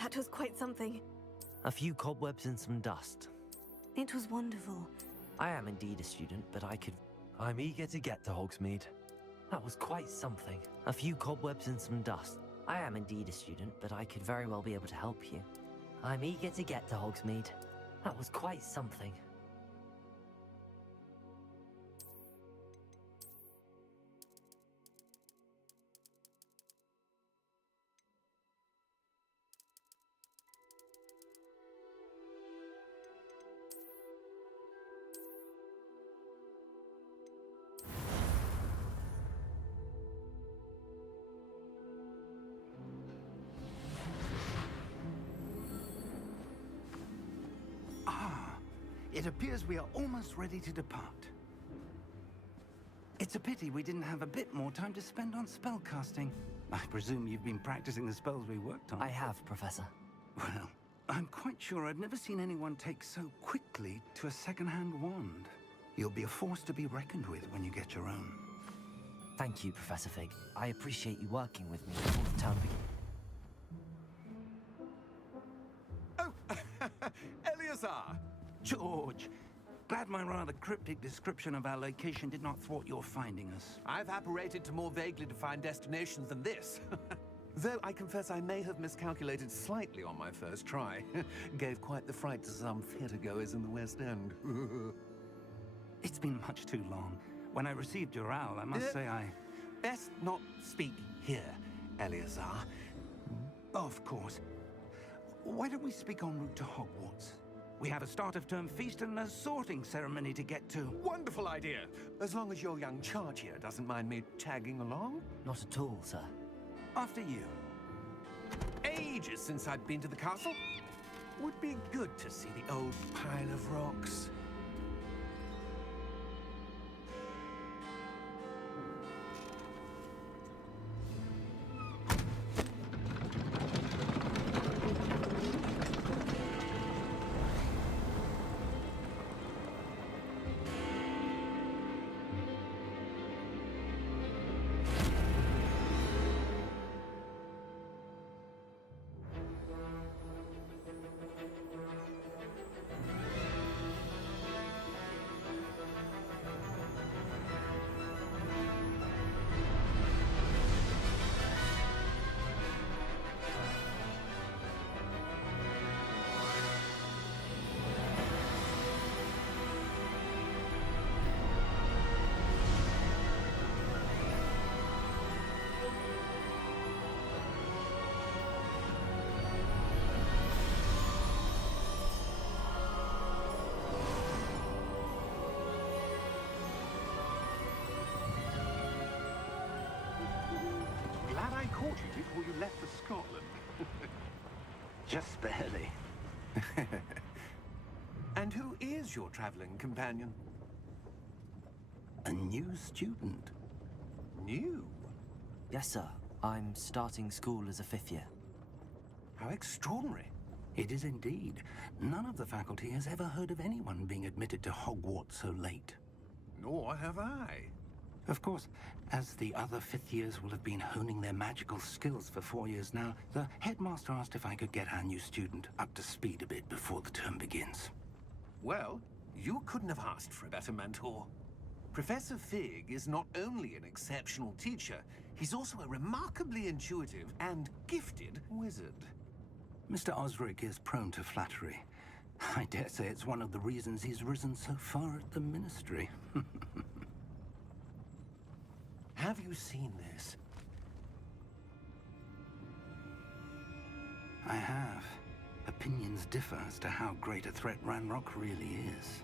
That was quite something. A few cobwebs and some dust. It was wonderful. I am indeed a student, but I'm eager to get to Hogsmeade. That was quite something. A few cobwebs and some dust. I am indeed a student, but I could very well be able to help you. I'm eager to get to Hogsmeade. That was quite something. It appears we are almost ready to depart. It's a pity we didn't have a bit more time to spend on spellcasting. I presume you've been practicing the spells we worked on. I have, Professor. Well, I'm quite sure I've never seen anyone take so quickly to a second-hand wand. You'll be a force to be reckoned with when you get your own. Thank you, Professor Fig. I appreciate you working with me before the term begins. Oh, Eleazar! George, glad my rather cryptic description of our location did not thwart your finding us. I've apparated to more vaguely defined destinations than this. Though I confess I may have miscalculated slightly on my first try. Gave quite the fright to some theatergoers in the West End. It's been much too long. When I received your owl, I must say I... Best not speak here, Eleazar. Of course. Why don't we speak en route to Hogwarts? We have a start-of-term feast and a sorting ceremony to get to. Wonderful idea! As long as your young charge here doesn't mind me tagging along. Not at all, sir. After you. Ages since I'd been to the castle. Would be good to see the old pile of rocks. Glad I caught you before you left for Scotland. Just barely. And who is your traveling companion? A new student. New? Yes, sir. I'm starting school as a 5th year. How extraordinary. It is indeed. None of the faculty has ever heard of anyone being admitted to Hogwarts so late. Nor have I. Of course, as the other 5th years will have been honing their magical skills for 4 years now, the headmaster asked if I could get our new student up to speed a bit before the term begins. Well, you couldn't have asked for a better mentor. Professor Fig is not only an exceptional teacher, he's also a remarkably intuitive and gifted wizard. Mr. Osric is prone to flattery. I dare say it's one of the reasons he's risen so far at the Ministry. Have you seen this? I have. Opinions differ as to how great a threat Ranrock really is.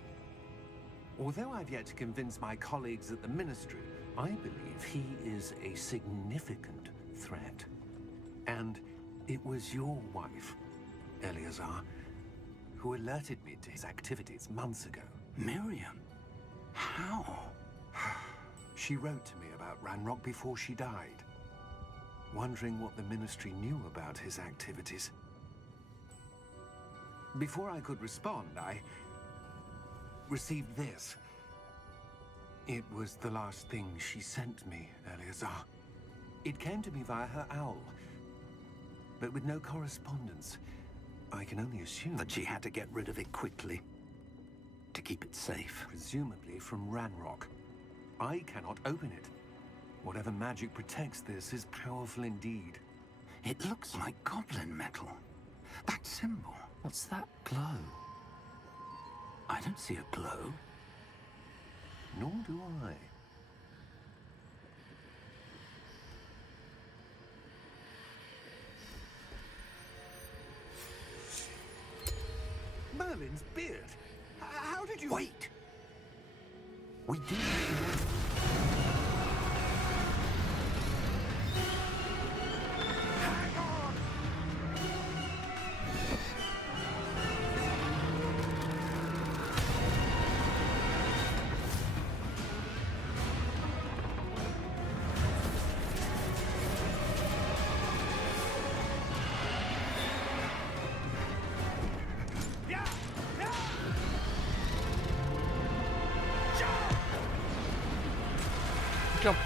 Although I've yet to convince my colleagues at the Ministry, I believe he is a significant threat. And it was your wife, Eleazar, who alerted me to his activities months ago. Miriam? How? She wrote to me about Ranrock before she died, wondering what the Ministry knew about his activities. Before I could respond, I received this. It was the last thing she sent me, Eleazar. It came to me via her owl. but with no correspondence. I can only assume That she had to get rid of it quickly to keep it safe. presumably from Ranrock. I cannot open it. Whatever magic protects this is powerful indeed. It looks like goblin metal. That symbol. What's that glow? I don't see a glow. Nor do I. Merlin's beard. How did you... Wait! We do. Hang on! Yeah! Yeah! Jump! Jump.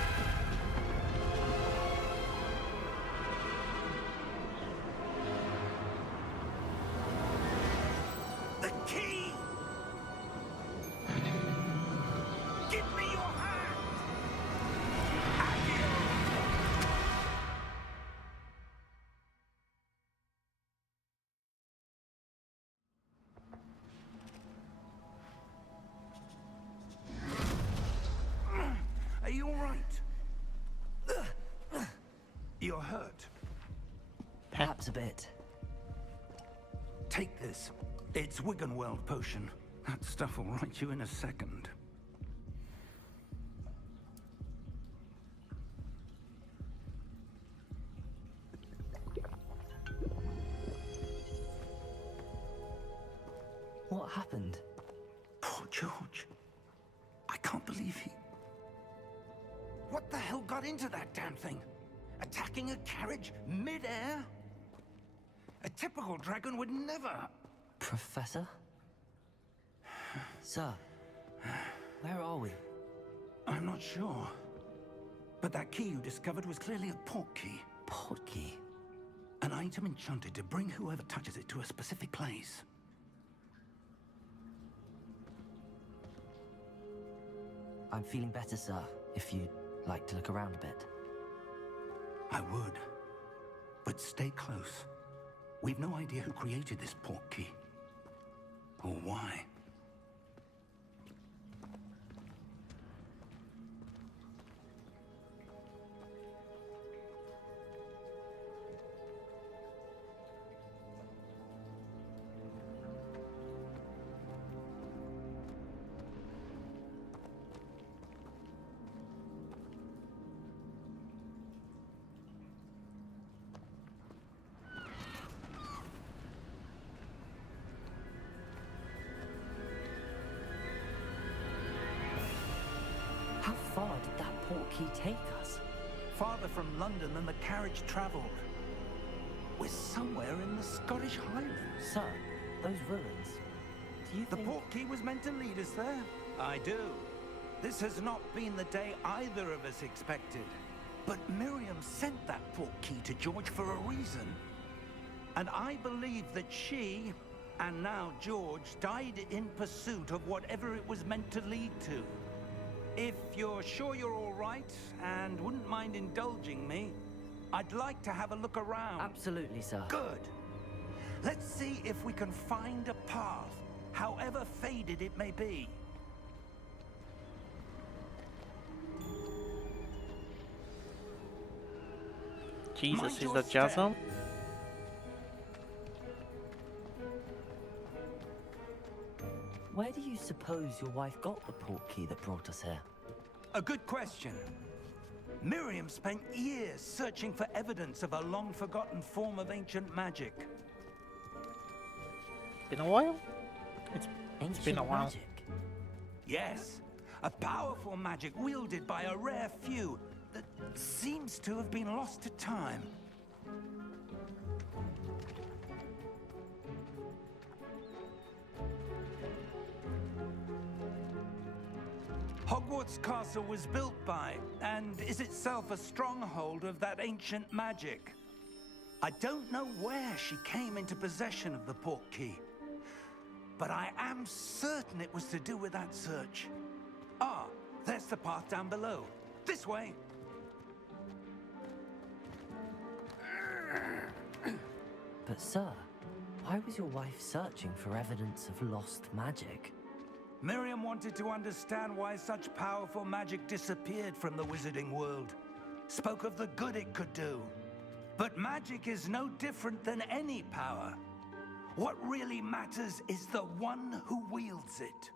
The key! Give me your hand! Are you all right? You're hurt. Perhaps a bit. Take this. It's Wiggenweld potion. That stuff will right you in a second. What happened? Poor George. I can't believe he... What the hell got into that damn thing? Attacking a carriage mid-air? A typical dragon would never... Professor? Sir, where are we? I'm not sure. But that key you discovered was clearly a port key. Port key? An item enchanted to bring whoever touches it to a specific place. I'm feeling better, sir, if you'd like to look around a bit. I would. But stay close. We've no idea who created this port key. Or why. How far did that port key take us? Farther from London than the carriage travelled. We're somewhere in the Scottish Highlands. Sir, those ruins. Do you The think... port key was meant to lead us there? I do. This has not been the day either of us expected. But Miriam sent that port key to George for a reason. And I believe that she, and now George, died in pursuit of whatever it was meant to lead to. If you're sure you're all right, and wouldn't mind indulging me, I'd like to have a look around. Absolutely, sir. Good. Let's see if we can find a path, however faded it may be. Jesus, Mind is your that step. Jasmine? Where do you suppose your wife got the port key that brought us here? A good question. Miriam spent years searching for evidence of a long-forgotten form of ancient magic. Been a while? It's Ancient been a while. magic. Yes, a powerful magic wielded by a rare few that seems to have been lost to time. Hogwarts Castle was built by, and is itself a stronghold of that ancient magic. I don't know where she came into possession of the portkey, but I am certain it was to do with that search. Ah, there's the path down below. This way. But sir, why was your wife searching for evidence of lost magic? Miriam wanted to understand why such powerful magic disappeared from the wizarding world. Spoke of the good it could do. But magic is no different than any power. What really matters is the one who wields it.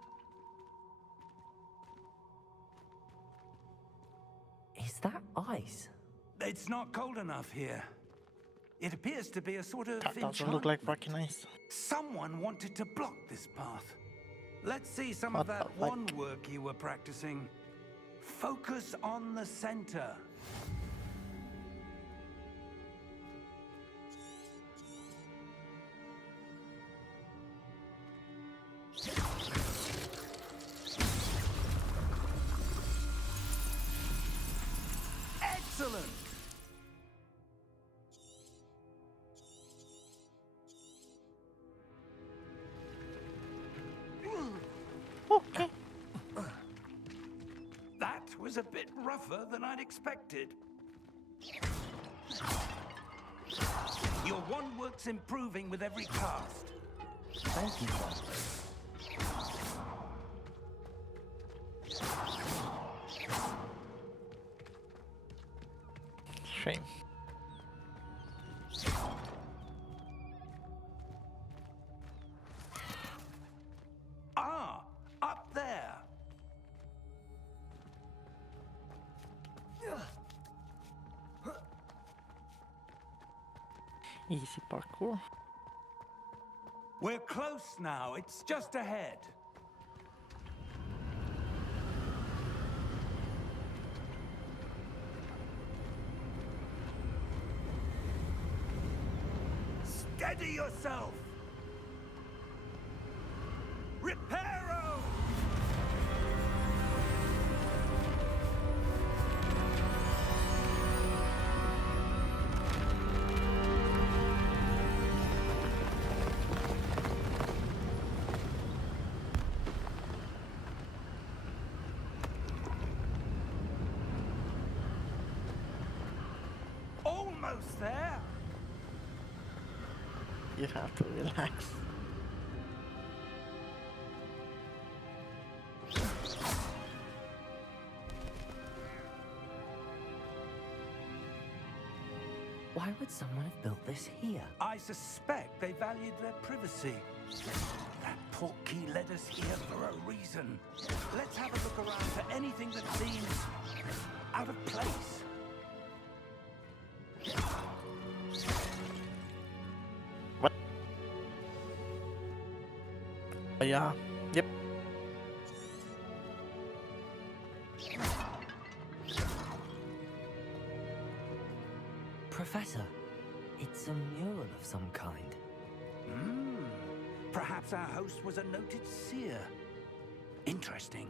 Is that ice? It's not cold enough here. It appears to be a sort of That doesn't look like enchantment. fucking ice. Someone wanted to block this path. Let's see some What of that the fuck? wand work you were practicing. Focus on the center. Excellent! Okay. That was a bit rougher than I'd expected. Your wand work's improving with every cast. Thank you, sir. Shame. Ah, up there. Easy parkour. We're close now. It's just ahead. Steady yourself. Reparo! Almost there. You have to relax. Why would someone have built this here? I suspect they valued their privacy. That portkey led us here for a reason. Let's have a look around for anything that seems out of place. What? Yeah. Yep. Professor, it's a mural of some kind. Perhaps our host was a noted seer. Interesting.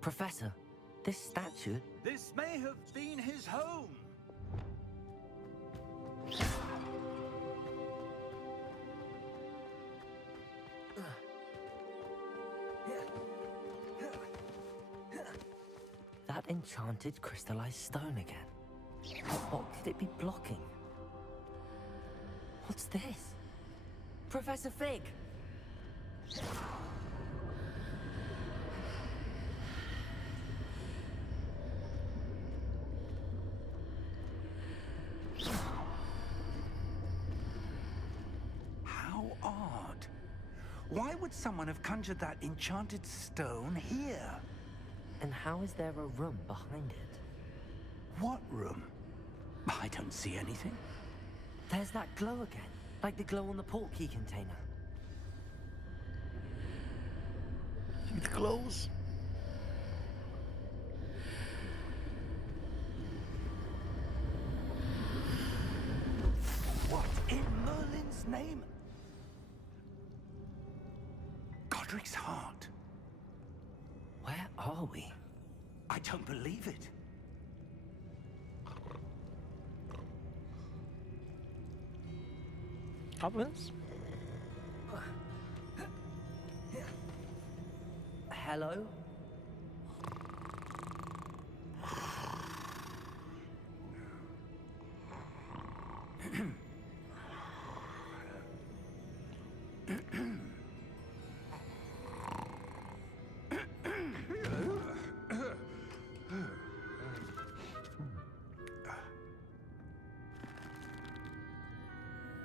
Professor, this statue... This may have been his home. That enchanted crystallized stone again. What could it be blocking? What's this? Professor Fig! How odd. Why would someone have conjured that enchanted stone here? And how is there a room behind it? What room? I don't see anything. There's that glow again, like the glow on the portkey container. It glows. What in Merlin's name? Godric's heart. Where are we? I don't believe it. Goblins? Hello?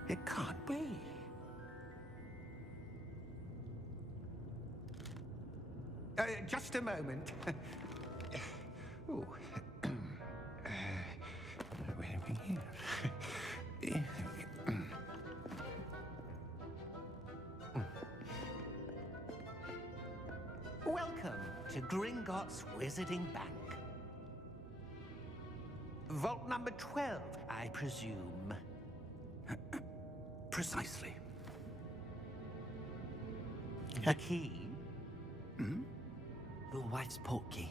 It can't be. Just a moment. Ooh. Where are we here? Welcome to Gringotts Wizarding Bank. Vault number 12, I presume. Precisely. The key? Your wife's portkey.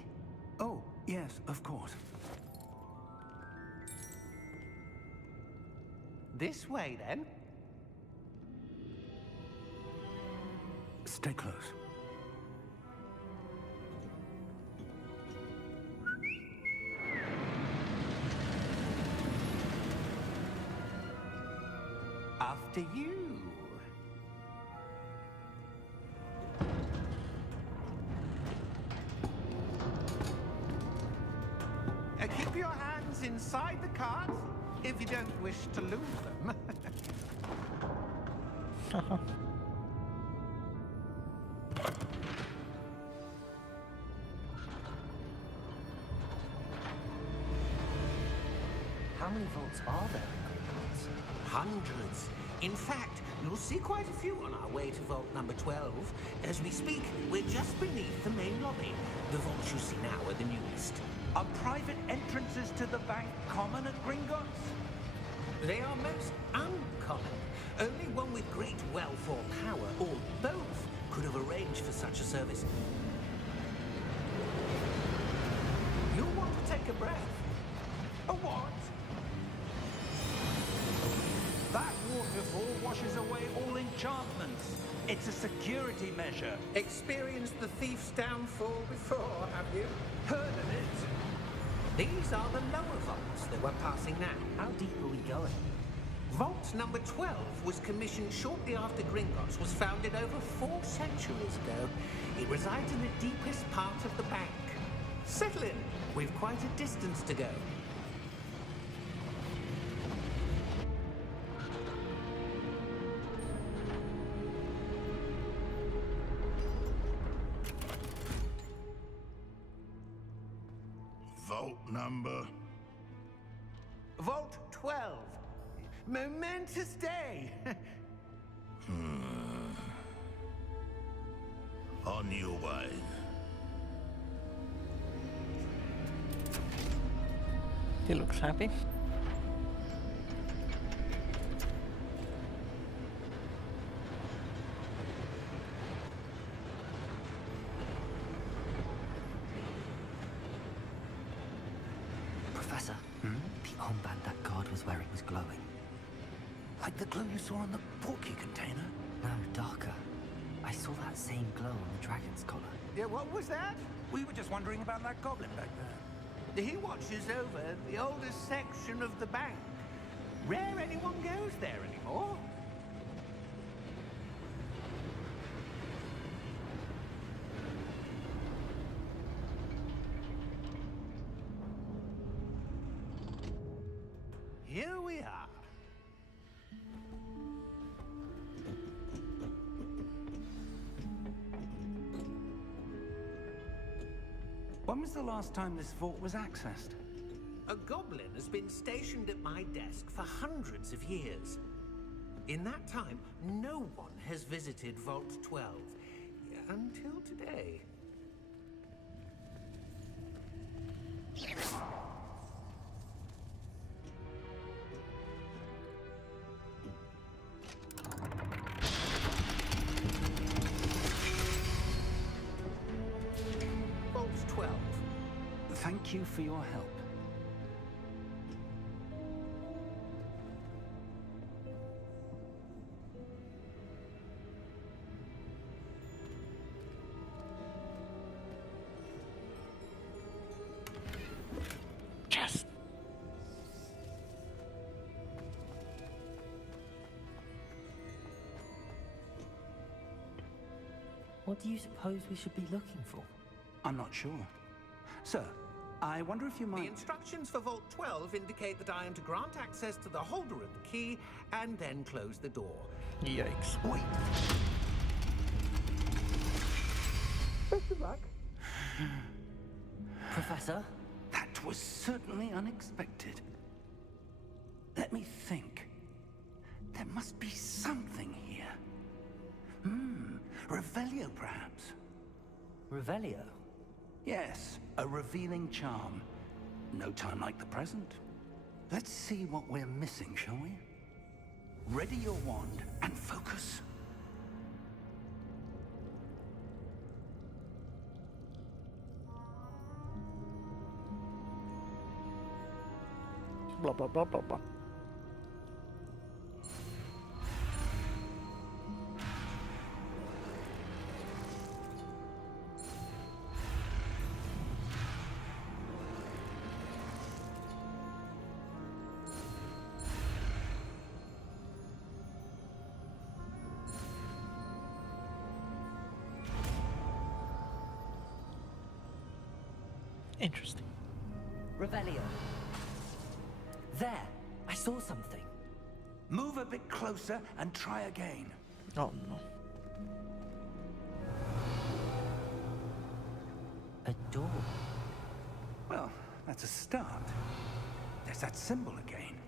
Oh, yes, of course. This way, then. Stay close. After you. Keep your hands inside the cart if you don't wish to lose them. How many vaults are there in Gringotts? Hundreds. In fact, you'll see quite a few on our way to vault number 12. As we speak, we're just beneath the main lobby. The vaults you see now are the newest. Are private entrances to the bank common at Gringotts? They are most uncommon. Only one with great wealth or power, or both, could have arranged for such a service. You'll want to take a breath. A what? That waterfall washes away all enchantments. It's a security measure. Experienced the thief's downfall before, have you? Heard of it? These are the lower vaults that we're passing now. How deep are we going? Vault number 12 was commissioned shortly after Gringotts was founded over 4 centuries ago. It resides in the deepest part of the bank. Settle in. We've quite a distance to go. Vault number? Vault 12. Momentous day. On your way. He looks happy. Professor, the armband that guard was wearing was glowing. Like the glow you saw on the portkey container? No, darker. I saw that same glow on the dragon's collar. Yeah, what was that? We were just wondering about that goblin back there. He watches over the oldest section of the bank. Rare anyone goes there anymore. Here we are. When was the last time this vault was accessed? A goblin has been stationed at my desk for hundreds of years. In that time, no one has visited Vault 12. Until today. Vault 12. Thank you for your help. Yes. What do you suppose we should be looking for? I'm not sure. Sir, I wonder if you The might... instructions for Vault 12 indicate that I am to grant access to the holder of the key and then close the door. Yikes. Wait. Professor? That was certainly unexpected. Let me think. There must be something here. Revelio, perhaps? Revelio? Yes, a revealing charm. No time like the present. Let's see what we're missing, shall we? Ready your wand and focus. Blah blah blah blah blah. Interesting. Revelio. There! I saw something. Move a bit closer and try again. Oh no. A door. Well, that's a start. There's that symbol again.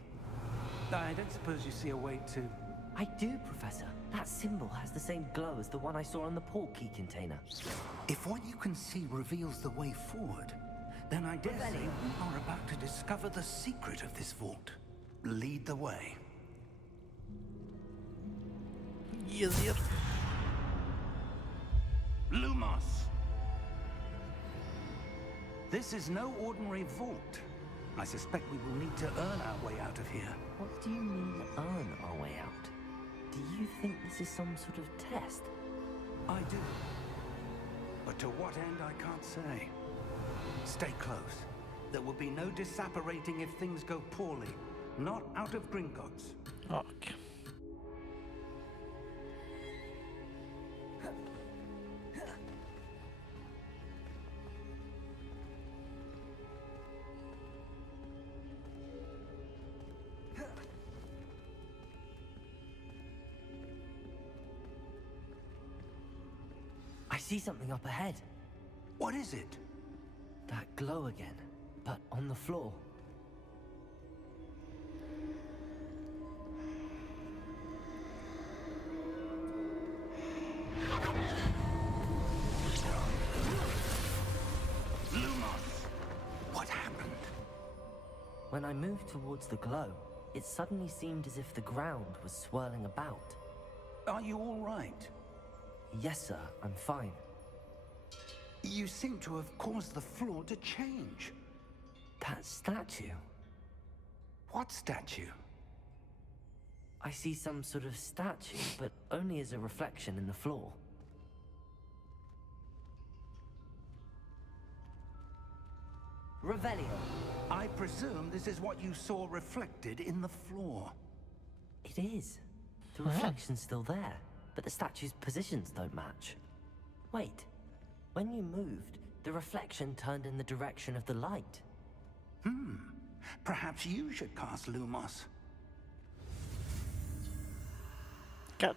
I don't suppose you see a way to... I do, Professor. That symbol has the same glow as the one I saw on the port key container. If what you can see reveals the way forward, then I dare say we are about to discover the secret of this vault. Lead the way. Yes, yes. Lumos! This is no ordinary vault. I suspect we will need to earn our way out of here. What do you mean, earn our way out? Do you think this is some sort of test? I do. But to what end, I can't say. Stay close. There will be no disapparating if things go poorly. Not out of Gringotts. Okay. I see something up ahead. What is it? That glow again, but on the floor. Lumos! What happened? When I moved towards the glow, it suddenly seemed as if the ground was swirling about. Are you all right? Yes, sir, I'm fine. You seem to have caused the floor to change. That statue. What statue? I see some sort of statue, but only as a reflection in the floor. Revelio. I presume this is what you saw reflected in the floor. It is. The reflection's still there, but the statue's positions don't match. Wait. When you moved, the reflection turned in the direction of the light. Perhaps you should cast Lumos. Got.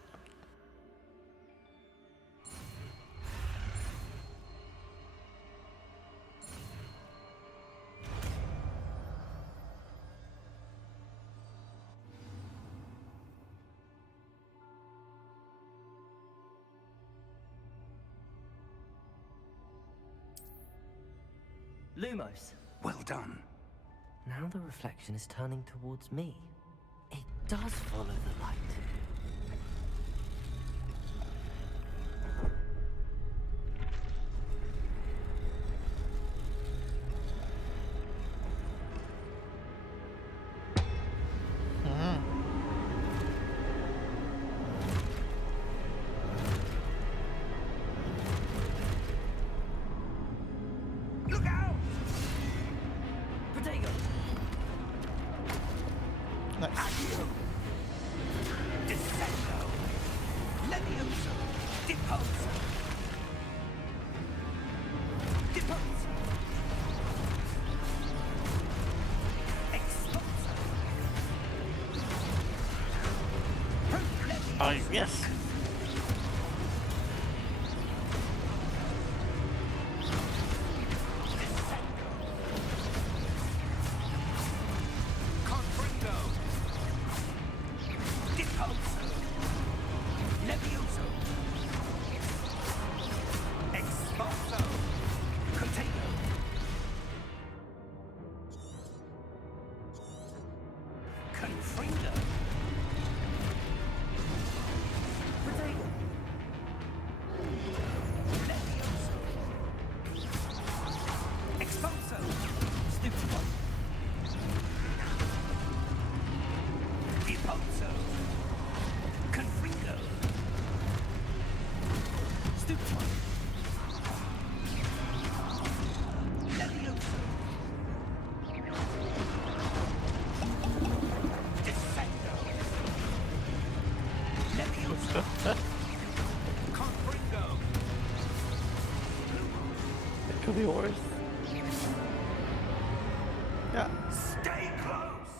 Lumos. Well done. Now the reflection is turning towards me. It does follow the light. Look out! Protego! Nice. Accio! Descendo! Levioso! Deposo! Deposo! Expulso! Oh, yes. Confringo! Deposo! Levioso! Expulso! Contago! Confringo! Protego! Levioso! Expulso! Stupid one! Deposo! Confringo! Stupid one! Levioso! Descendo! Levioso! Confringo! It could be worse. Yeah. Stay close!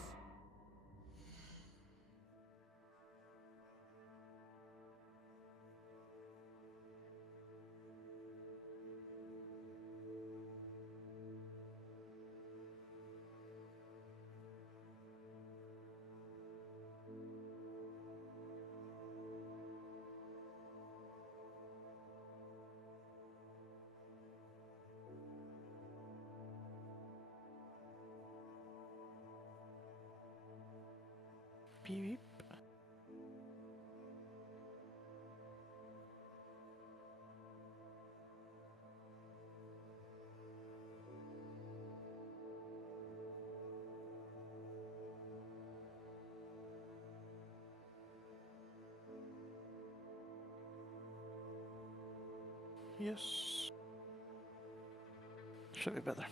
Beep, beep. Yes. Should be better.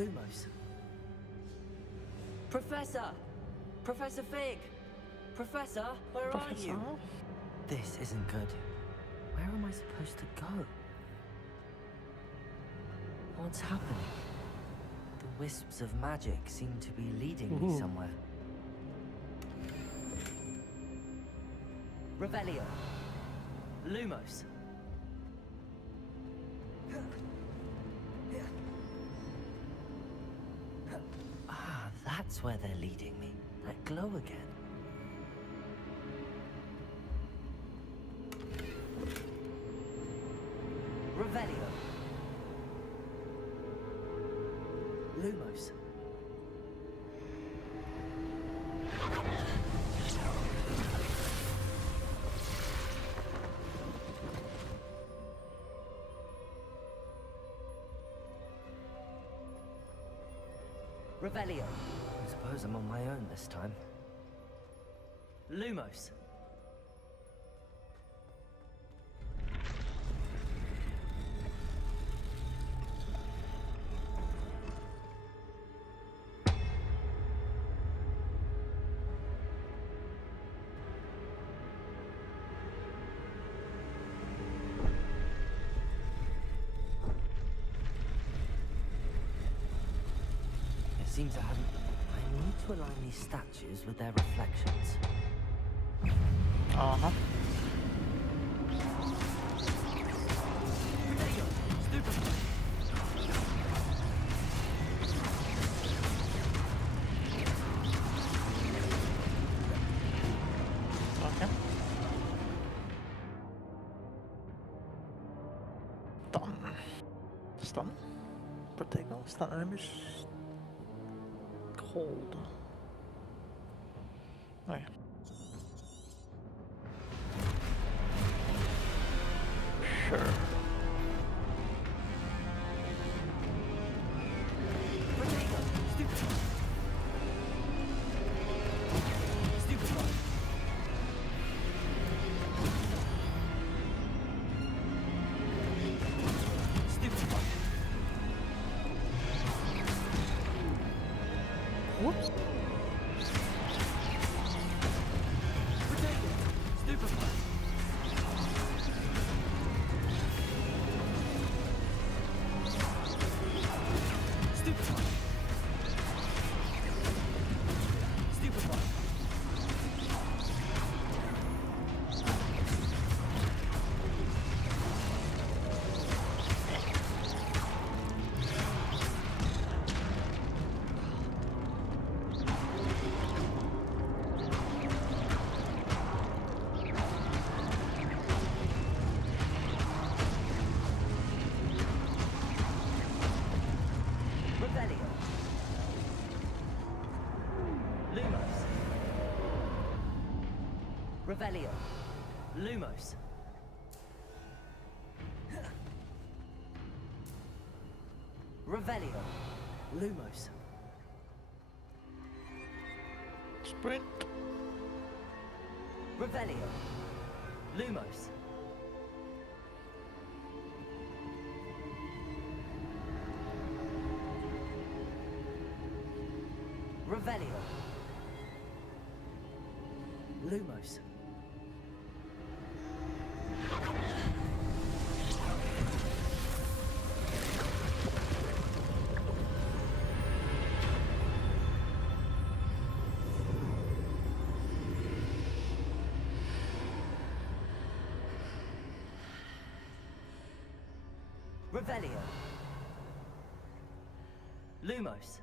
Lumos. Professor! Professor Fig! Professor, where are you? This isn't good. Where am I supposed to go? What's happening? The wisps of magic seem to be leading me somewhere. Revelio. Lumos. Ah, that's where they're leading me. That glow again. Revelio. Lumos. Revelio. I suppose I'm on my own this time. Lumos. Seems I haven't. I need to align these statues with their reflections. Uh-huh. Okay. Done. Stun. Protect all stun enemies. Cold. Okay. Sure. Whoops. Revelio. Lumos. Revelio. Lumos. Sprint. Revelio. Lumos. Revelio. Lumos. Revelio. Lumos.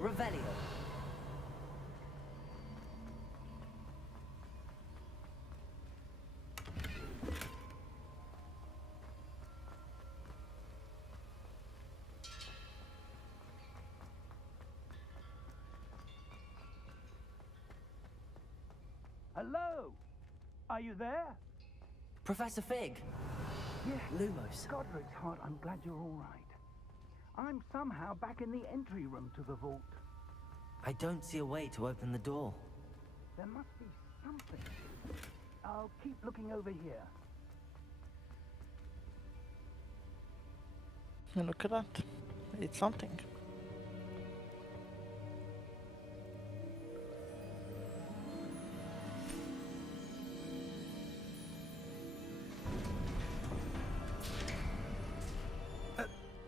Revelio. Hello? Are you there? Professor Fig. Yes. Lumos. Godric's heart, I'm glad you're all right. I'm somehow back in the entry room to the vault. I don't see a way to open the door. There must be something. I'll keep looking over here. And look at that. It's something.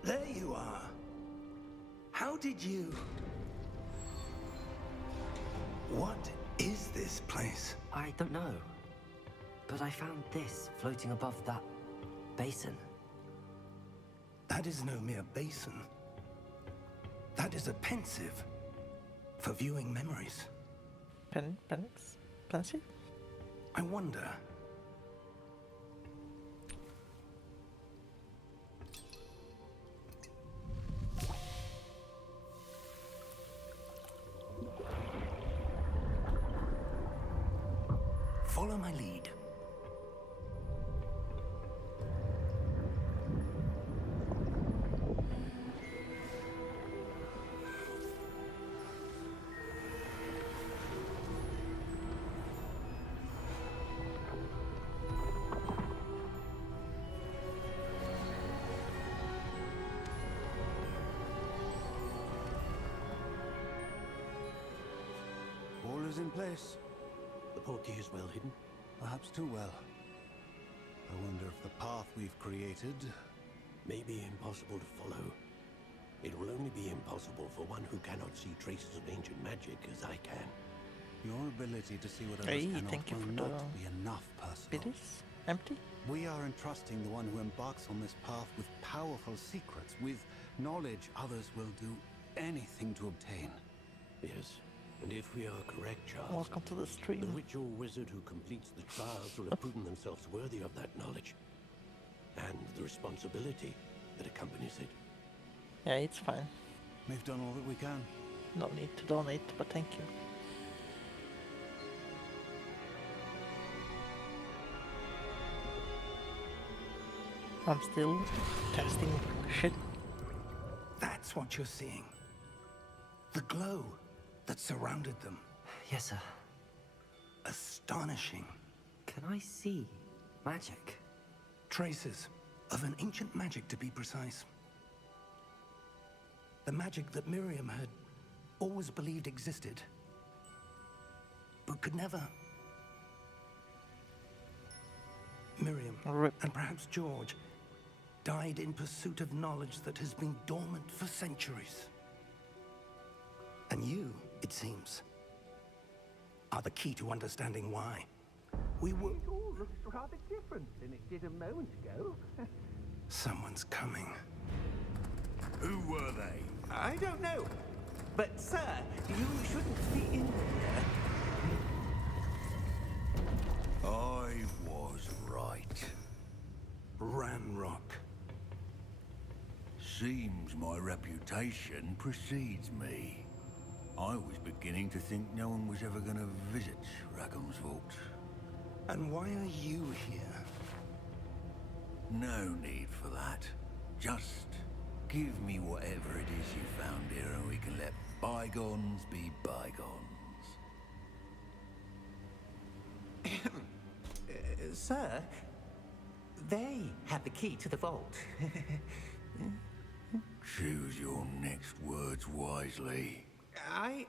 There you are. How did you... What is this place? I don't know. But I found this floating above that basin. That is no mere basin. That is a pensive for viewing memories. Pensive? I wonder... Follow my lead. All is in place. The portkey is well hidden. Perhaps too well. I wonder if the path we've created may be impossible to follow. It will only be impossible for one who cannot see traces of ancient magic as I can. Your ability to see what others Hey, cannot thank you will for not the be enough, personal. It is empty. We are entrusting the one who embarks on this path with powerful secrets, with knowledge others will do anything to obtain. Yes, and if we are correct, Charles, Welcome to the stream. the witch or wizard who completes the trials will have proven themselves worthy of that knowledge and the responsibility that accompanies it. Yeah, it's fine. We've done all that we can. No need to donate, but thank you. I'm still testing shit. That's what you're seeing. The glow that surrounded them. Yes, sir. Astonishing. Can I see magic? Traces of an ancient magic, to be precise. The magic that Miriam had always believed existed, but could never. Miriam, Rip. and perhaps George, died in pursuit of knowledge that has been dormant for centuries. And you, it seems, are the key to understanding why. We were... It all looks rather different than it did a moment ago. Someone's coming. Who were they? I don't know. But, sir, you shouldn't be in here. I was right. Ranrock. Seems my reputation precedes me. I was beginning to think no one was ever going to visit Rackham's vault. And why are you here? No need for that. Just give me whatever it is you found here and we can let bygones be bygones. Sir, they have the key to the vault. Choose your next words wisely. I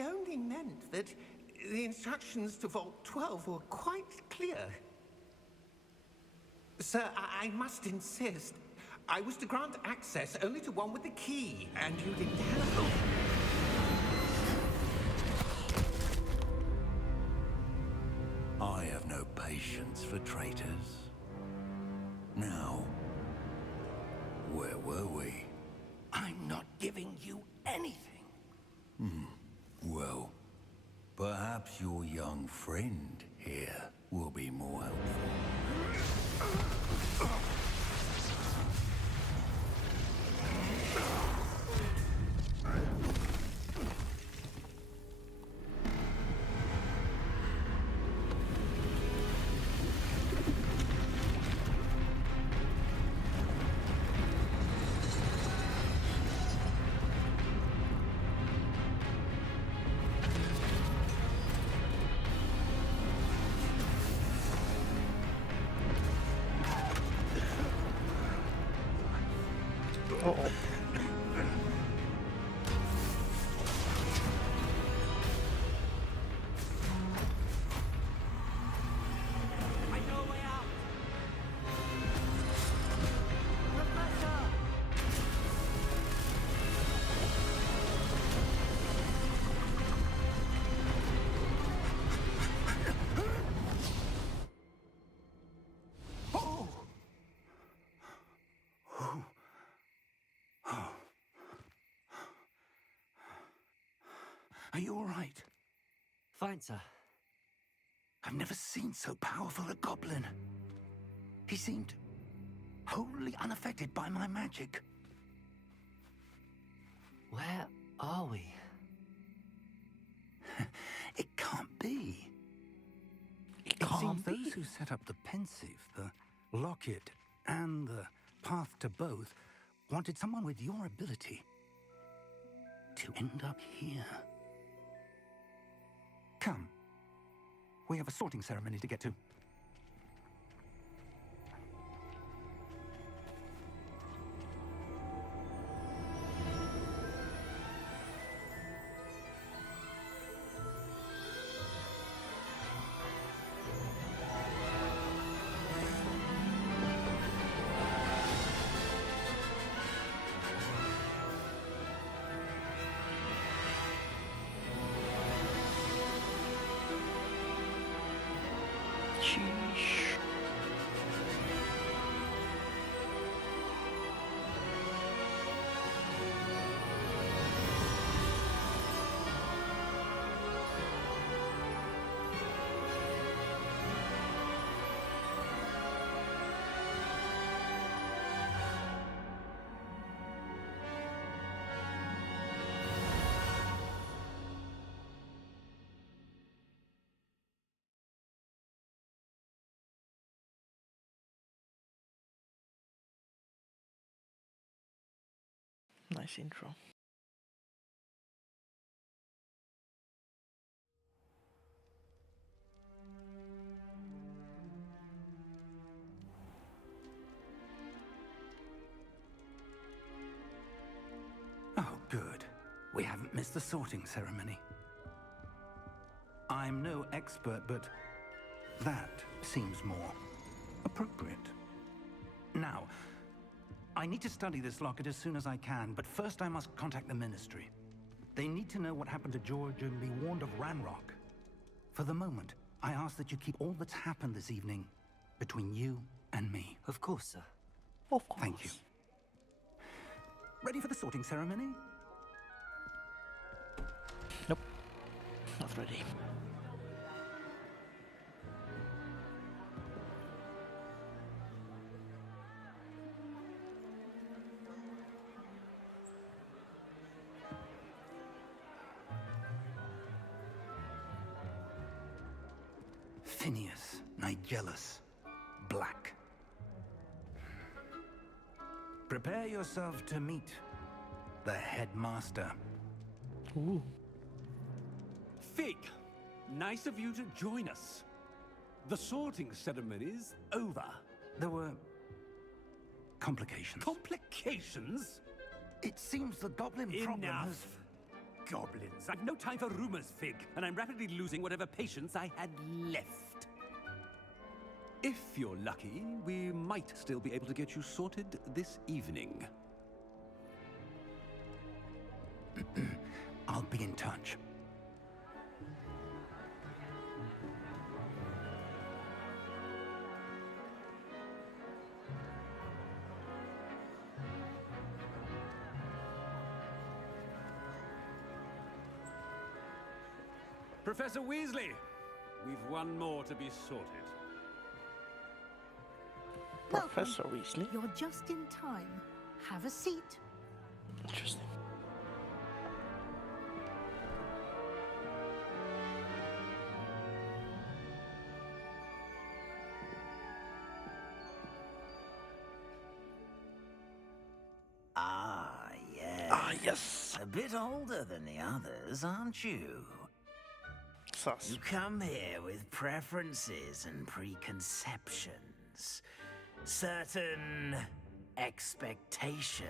only meant that the instructions to Vault 12 were quite clear. Sir, I must insist. I was to grant access only to one with the key, and you didn't have... I have no patience for traitors. Now, where were we? I'm not giving you anything. Well, perhaps your young friend here will be more helpful. Are you all right? Fine, sir. I've never seen so powerful a goblin. He seemed wholly unaffected by my magic. Where are we? It can't be. It It seems can't be. those who set up the pensive, the locket, and the path to both wanted someone with your ability to end up here. Come. We have a sorting ceremony to get to. Sheesh. Nice intro. Oh, good. We haven't missed the sorting ceremony. I'm no expert, but that seems more appropriate. Now, I need to study this locket as soon as I can, but first I must contact the Ministry. They need to know what happened to George and be warned of Ranrock. For the moment, I ask that you keep all that's happened this evening between you and me. Of course, sir. Of course. Thank you. Ready for the sorting ceremony? Nope. Not ready. Phineas, Nigellus, Black. Prepare yourself to meet the headmaster. Ooh. Fig, nice of you to join us. The sorting ceremony's over. There were complications. Complications? It seems the goblin problem Enough. has... Goblins. I've no time for rumors, Fig, and I'm rapidly losing whatever patience I had left. If you're lucky, we might still be able to get you sorted this evening. I'll be in touch. Professor Weasley, we've one more to be sorted. Professor Weasley. You're just in time. Have a seat. Interesting. Ah, yes. Ah, yes. A bit older than the others, aren't you? Sus. You come here with preferences and preconceptions. Certain expectations.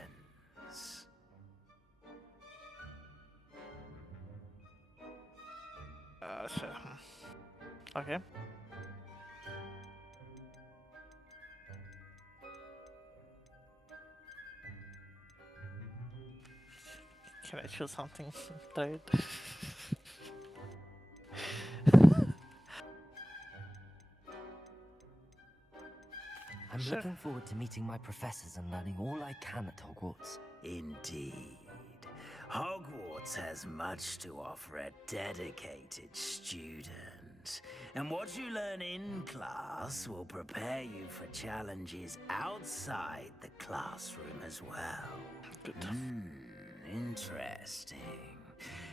So, okay. Can I choose something third? I'm Sure. looking forward to meeting my professors and learning all I can at Hogwarts. Indeed. Hogwarts has much to offer a dedicated student. And what you learn in class will prepare you for challenges outside the classroom as well. Good. Interesting.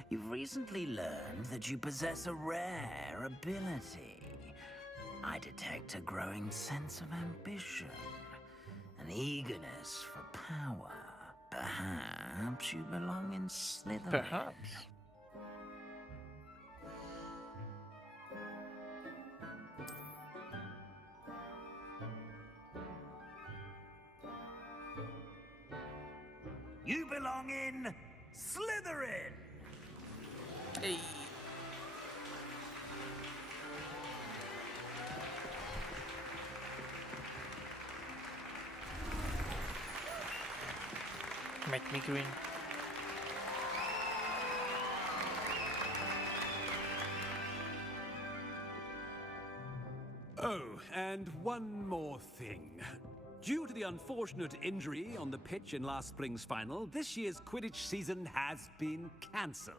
You've recently learned that you possess a rare ability. I detect a growing sense of ambition, an eagerness for power. Perhaps you belong in Slytherin. Perhaps. You belong in Slytherin! Hey. Make me green. Oh, and one more thing. Due to the unfortunate injury on the pitch in last spring's final, this year's Quidditch season has been cancelled.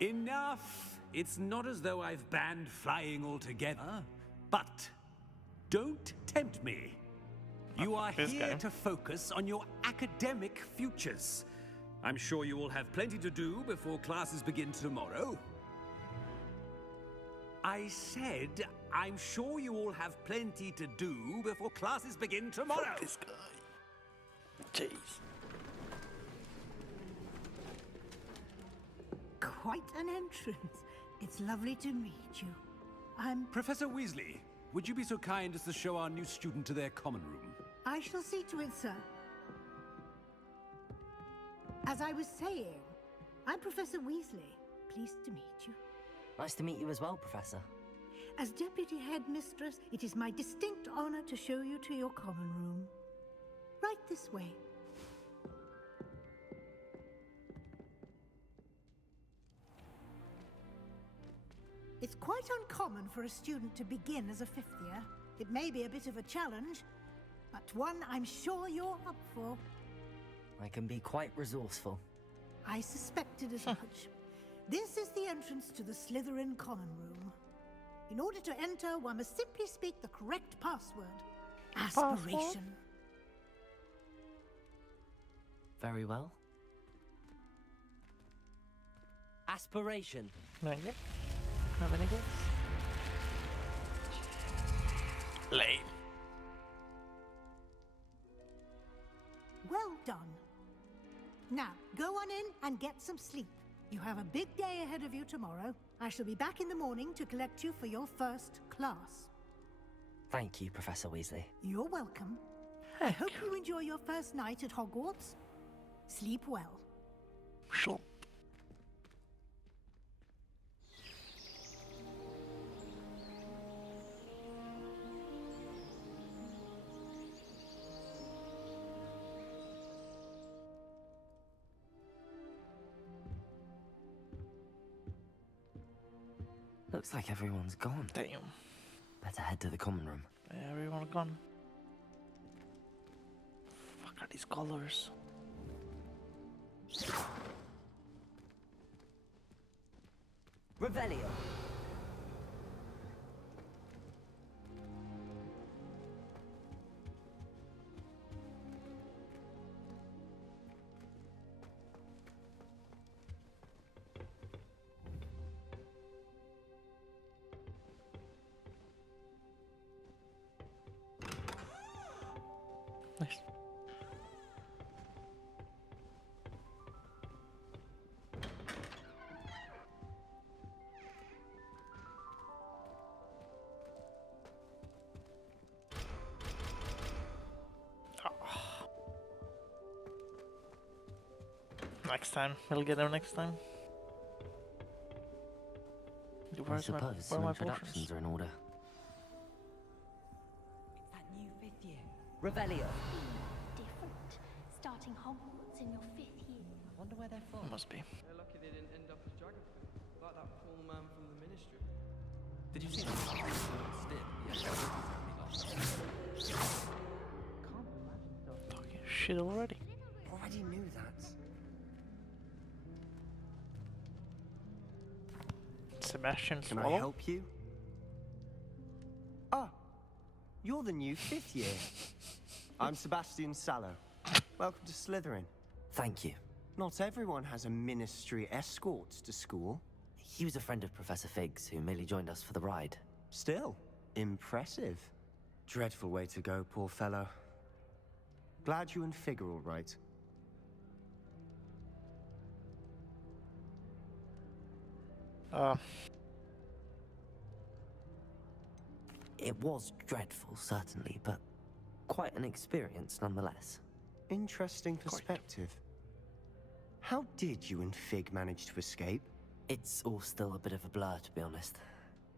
Enough! It's not as though I've banned flying altogether, but don't tempt me. You are This here guy. to focus on your academic futures. I'm sure you will have plenty to do before classes begin tomorrow. I said, I'm sure you all have plenty to do before classes begin tomorrow. This guy. Jeez. Quite an entrance. It's lovely to meet you. I'm... Professor Weasley, would you be so kind as to show our new student to their common room? I shall see to it, sir. As I was saying, I'm Professor Weasley. Pleased to meet you. Nice to meet you as well, Professor. As Deputy Headmistress, it is my distinct honor to show you to your common room. Right this way. It's quite uncommon for a student to begin as a fifth year. It may be a bit of a challenge, but one I'm sure you're up for. I can be quite resourceful. I suspected as much. This is the entrance to the Slytherin common room. In order to enter, one must simply speak the correct password. Aspiration. Very well. Aspiration. No idea. Have any guess? Lame. Well done. Now, go on in and get some sleep. You have a big day ahead of you tomorrow. I shall be back in the morning to collect you for your first class. Thank you, Professor Weasley. You're welcome. I hope you enjoy your first night at Hogwarts. Sleep well. Sure. Looks like everyone's gone. Damn. Better head to the common room. Everyone gone. Fuck are these colors? Revelio. Nice. Next time. We'll get them next time. I suppose some introductions are in order. It's that new fifth year. Revelio. Different. Starting Hogwarts in your fifth year. I wonder where they're from. Must be. They're lucky they didn't end up as Dragonfly, like that poor man from the Ministry. Did you see that? Still, yeah, Talking shit already. Already knew that. Sebastian Can I Swallow? help you? Ah, you're the new 5th year. I'm Sebastian Sallow. Welcome to Slytherin. Thank you. Not everyone has a ministry escort to school. He was a friend of Professor Fig's who merely joined us for the ride. Still, impressive. Dreadful way to go, poor fellow. Glad you and Fig are all right. It was dreadful, certainly, but quite an experience nonetheless. Interesting perspective. How did you and Fig manage to escape? It's all still a bit of a blur, to be honest.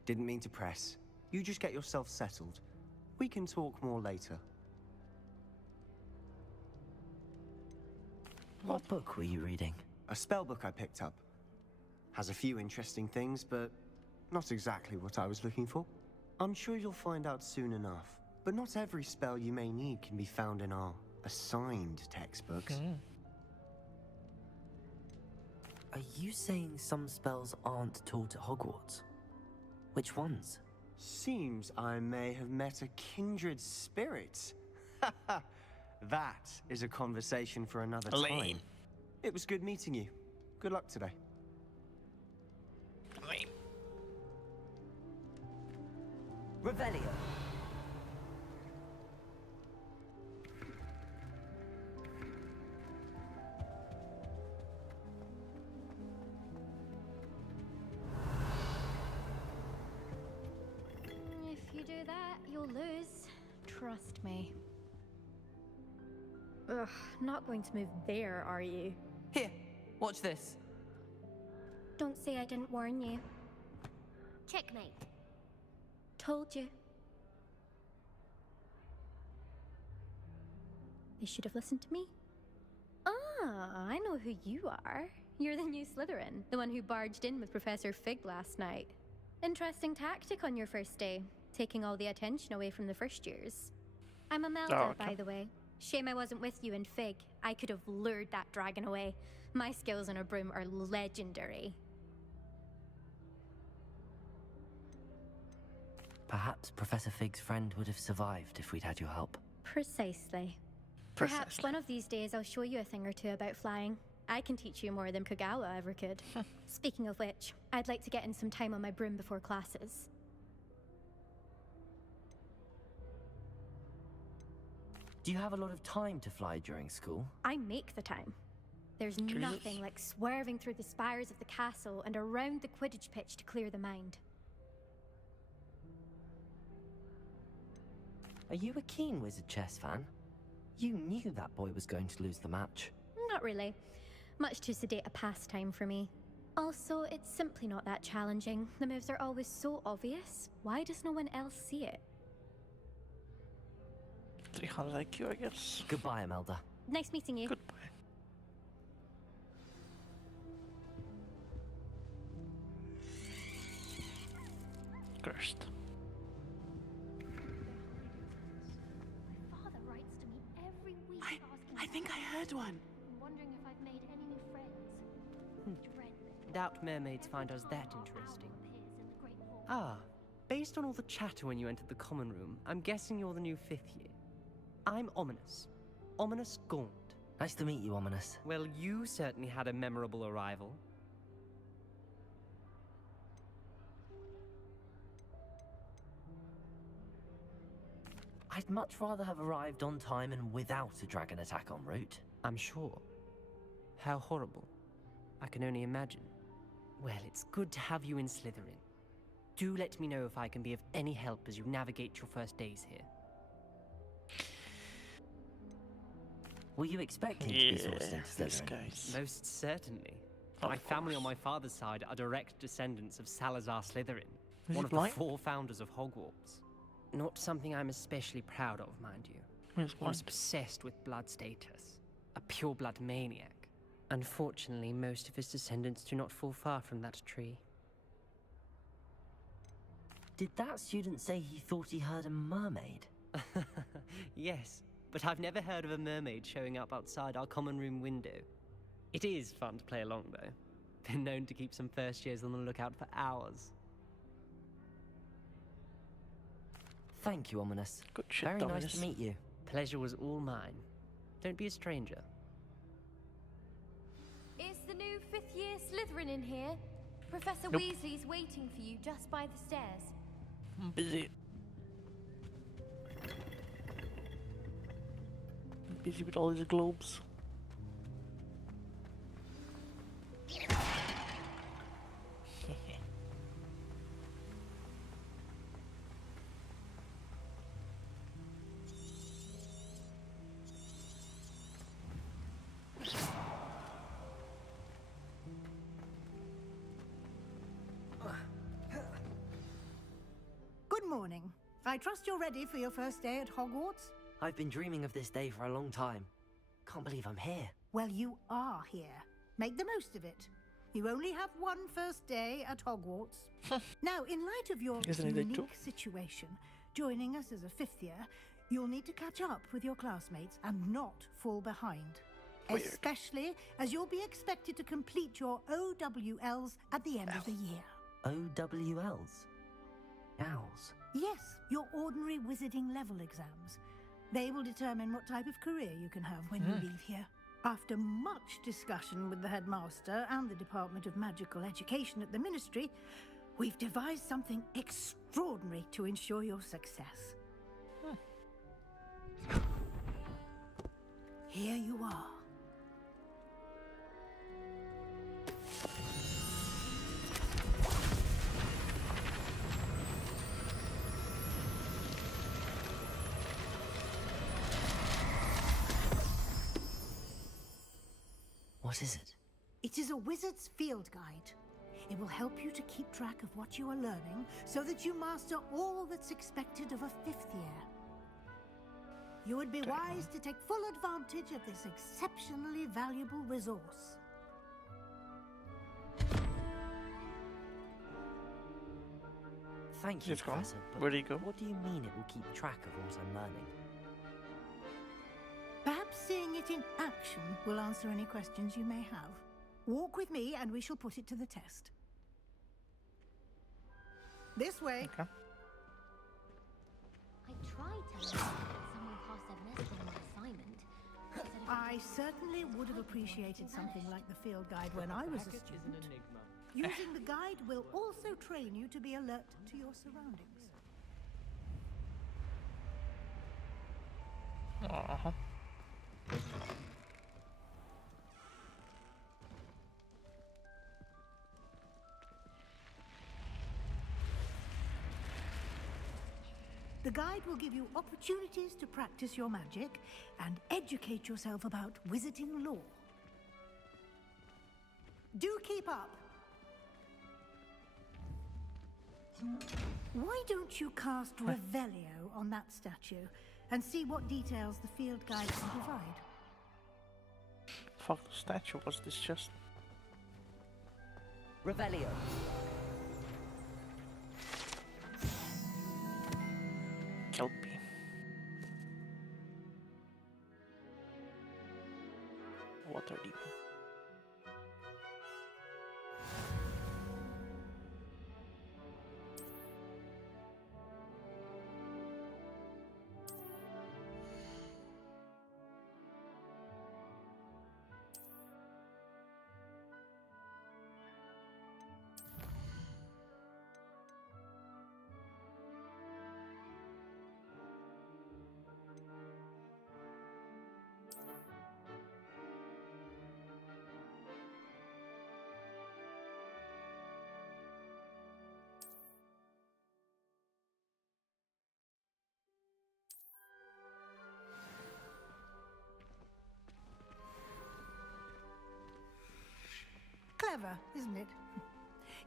Didn't mean to press. You just get yourself settled. We can talk more later. What book were you reading? A spell book I picked up. Has a few interesting things, but not exactly what I was looking for. I'm sure you'll find out soon enough. But not every spell you may need can be found in our assigned textbooks. Are you saying some spells aren't taught at Hogwarts? Which ones? Seems I may have met a kindred spirit. That is a conversation for another time. It was good meeting you. Good luck today. Revelio. If you do that, you'll lose. Trust me. Ugh, not going to move there, are you? Here, watch this. Don't say I didn't warn you. Checkmate. Told you. They should have listened to me. Ah, I know who you are. You're the new Slytherin, the one who barged in with Professor Fig last night. Interesting tactic on your first day, taking all the attention away from the first years. I'm Imelda, by the way. Shame I wasn't with you in Fig. I could have lured that dragon away. My skills on a broom are legendary. Perhaps Professor Fig's friend would have survived if we'd had your help. Precisely. Perhaps one of these days I'll show you a thing or two about flying. I can teach you more than Kagawa ever could. Speaking of which, I'd like to get in some time on my broom before classes. Do you have a lot of time to fly during school? I make the time. There's nothing like swerving through the spires of the castle and around the Quidditch pitch to clear the mind. Are you a keen Wizard chess fan? You knew that boy was going to lose the match. Not really. Much too sedate a pastime for me. Also, it's simply not that challenging. The moves are always so obvious. Why does no one else see it? 300 IQ, I guess. Goodbye, Imelda. Nice meeting you. Goodbye. Cursed. Father writes to me every week asking I think I heard one. I'm wondering if I've made any new friends. Doubt mermaids find us that interesting. Ah, based on all the chatter when you entered the common room, I'm guessing you're the new 5th year. I'm Ominous. Ominous Gaunt. Nice to meet you, Ominous. Well, you certainly had a memorable arrival. I'd much rather have arrived on time and without a dragon attack en route. I'm sure. How horrible. I can only imagine. Well, it's good to have you in Slytherin. Do let me know if I can be of any help as you navigate your first days here. Were you expecting to be sourced into Slytherin? Most certainly. My family on my father's side are direct descendants of Salazar Slytherin, one of the 4 founders of Hogwarts. Not something I'm especially proud of, mind you. He was obsessed with blood status, a pure-blood maniac. Unfortunately, most of his descendants do not fall far from that tree. Did that student say he thought he heard a mermaid? Yes, but I've never heard of a mermaid showing up outside our common room window. It is fun to play along, though. Been known to keep some first years on the lookout for hours. Thank you, Ominous. Good shit, Very Dominus. nice to meet you. Pleasure was all mine. Don't be a stranger. Is the new 5th year Slytherin in here? Professor Nope. Weasley's waiting for you just by the stairs. I'm busy. I'm busy with all these globes. Good morning. I trust you're ready for your first day at Hogwarts? I've been dreaming of this day for a long time. Can't believe I'm here. Well, you are here. Make the most of it. You only have one first day at Hogwarts. Now, in light of your Isn't it unique too? situation, joining us as a 5th year, you'll need to catch up with your classmates and not fall behind. Weird. Especially as you'll be expected to complete your OWLs at the end of the year. OWLs? Owls. Yes, your ordinary wizarding level exams. They will determine what type of career you can have when you leave here. After much discussion with the headmaster and the Department of Magical Education at the Ministry, we've devised something extraordinary to ensure your success. Here you are. What is it? It is a wizard's field guide. It will help you to keep track of what you are learning so that you master all that's expected of a 5th year. You would be wise to take full advantage of this exceptionally valuable resource. Thank you, It's gone. Professor. But Where do you go? what do you mean it will keep track of what I'm learning? Perhaps seeing it in action will answer any questions you may have. Walk with me and we shall put it to the test. This way. Okay. I tried telling her that someone passed their message on my assignment. She said if I certainly would have appreciated something like the field guide when I was a student. Using the guide will also train you to be alert to your surroundings. Uh-huh. The guide will give you opportunities to practice your magic and educate yourself about wizarding lore. Do keep up! Why don't you cast Revelio on that statue and see what details the field guide can provide? Fuck the statue, was this just... Revelio. Kelpie. Water demon. Clever, isn't it?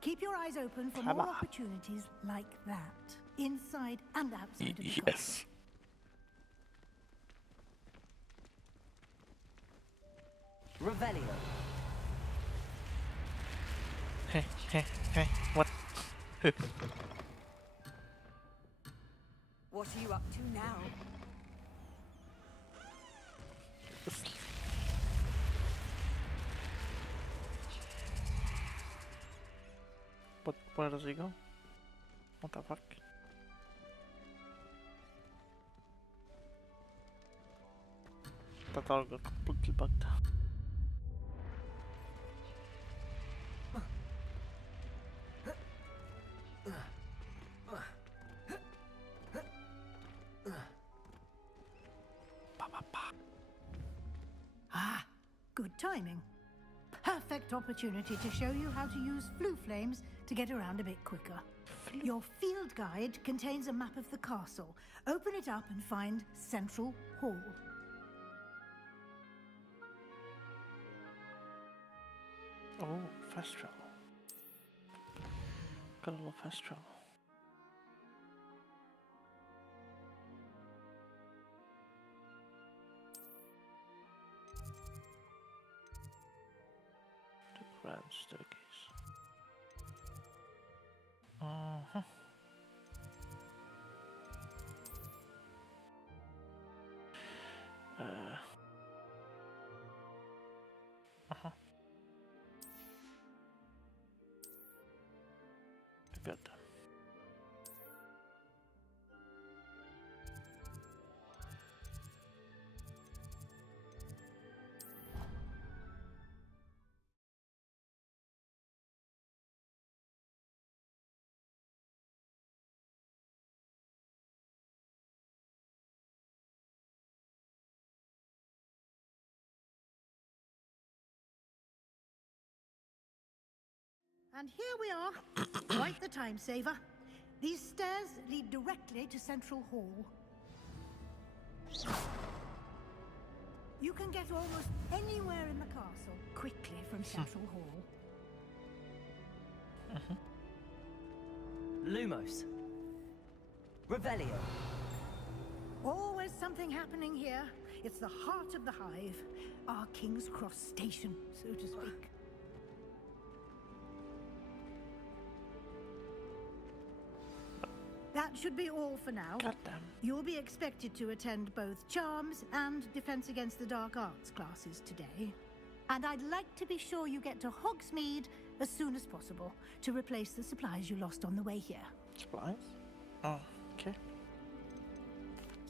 Keep your eyes open for Clever. more opportunities like that, inside and outside of the castle. Yes. Revelio. Hey, what? What are you up to now? But where does he go? What the fuck? That all got completely bugged. Ah, good timing. Perfect opportunity to show you how to use flue flames to get around a bit quicker. Your field guide contains a map of the castle. Open it up and find Central Hall. Oh, fast travel. Got a little fast travel. The grand staircase. Uh-huh. Uh-huh. I got them. And here we are. Quite the time saver. These stairs lead directly to Central Hall. You can get almost anywhere in the castle quickly from Central Hall. Lumos. Revelio. Always something happening here. It's the heart of the hive. Our King's Cross station, so to speak. That should be all for now. Goddamn. You'll be expected to attend both Charms and Defense Against the Dark Arts classes today. And I'd like to be sure you get to Hogsmeade as soon as possible to replace the supplies you lost on the way here. Supplies? Oh, okay.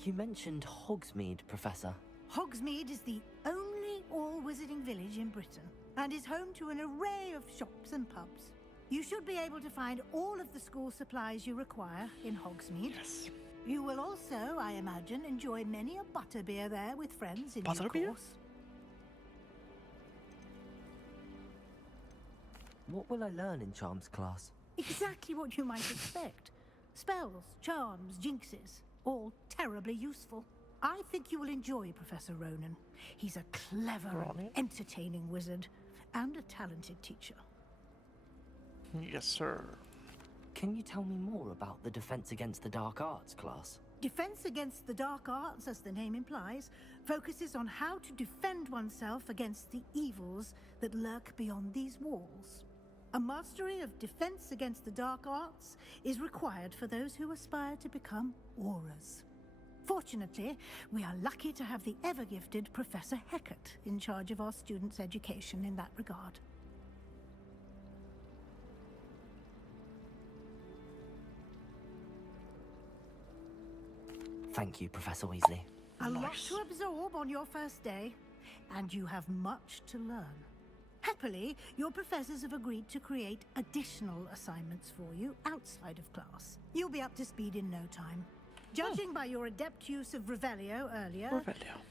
You mentioned Hogsmeade, Professor. Hogsmeade is the only all-wizarding village in Britain and is home to an array of shops and pubs. You should be able to find all of the school supplies you require in Hogsmeade. Yes. You will also, I imagine, enjoy many a butterbeer there with friends in due course. What will I learn in Charms class? Exactly what you might expect. Spells, charms, jinxes, all terribly useful. I think you will enjoy Professor Ronan. He's a clever, entertaining wizard and a talented teacher. Yes, sir. Can you tell me more about the Defense Against the Dark Arts class? Defense Against the Dark Arts, as the name implies, focuses on how to defend oneself against the evils that lurk beyond these walls. A mastery of Defense Against the Dark Arts is required for those who aspire to become Aurors. Fortunately, we are lucky to have the ever-gifted Professor Hecat in charge of our students' education in that regard. Thank you, Professor Weasley. A lot to absorb on your first day, and you have much to learn. Happily, your professors have agreed to create additional assignments for you outside of class. You'll be up to speed in no time. Judging by your adept use of Revelio earlier,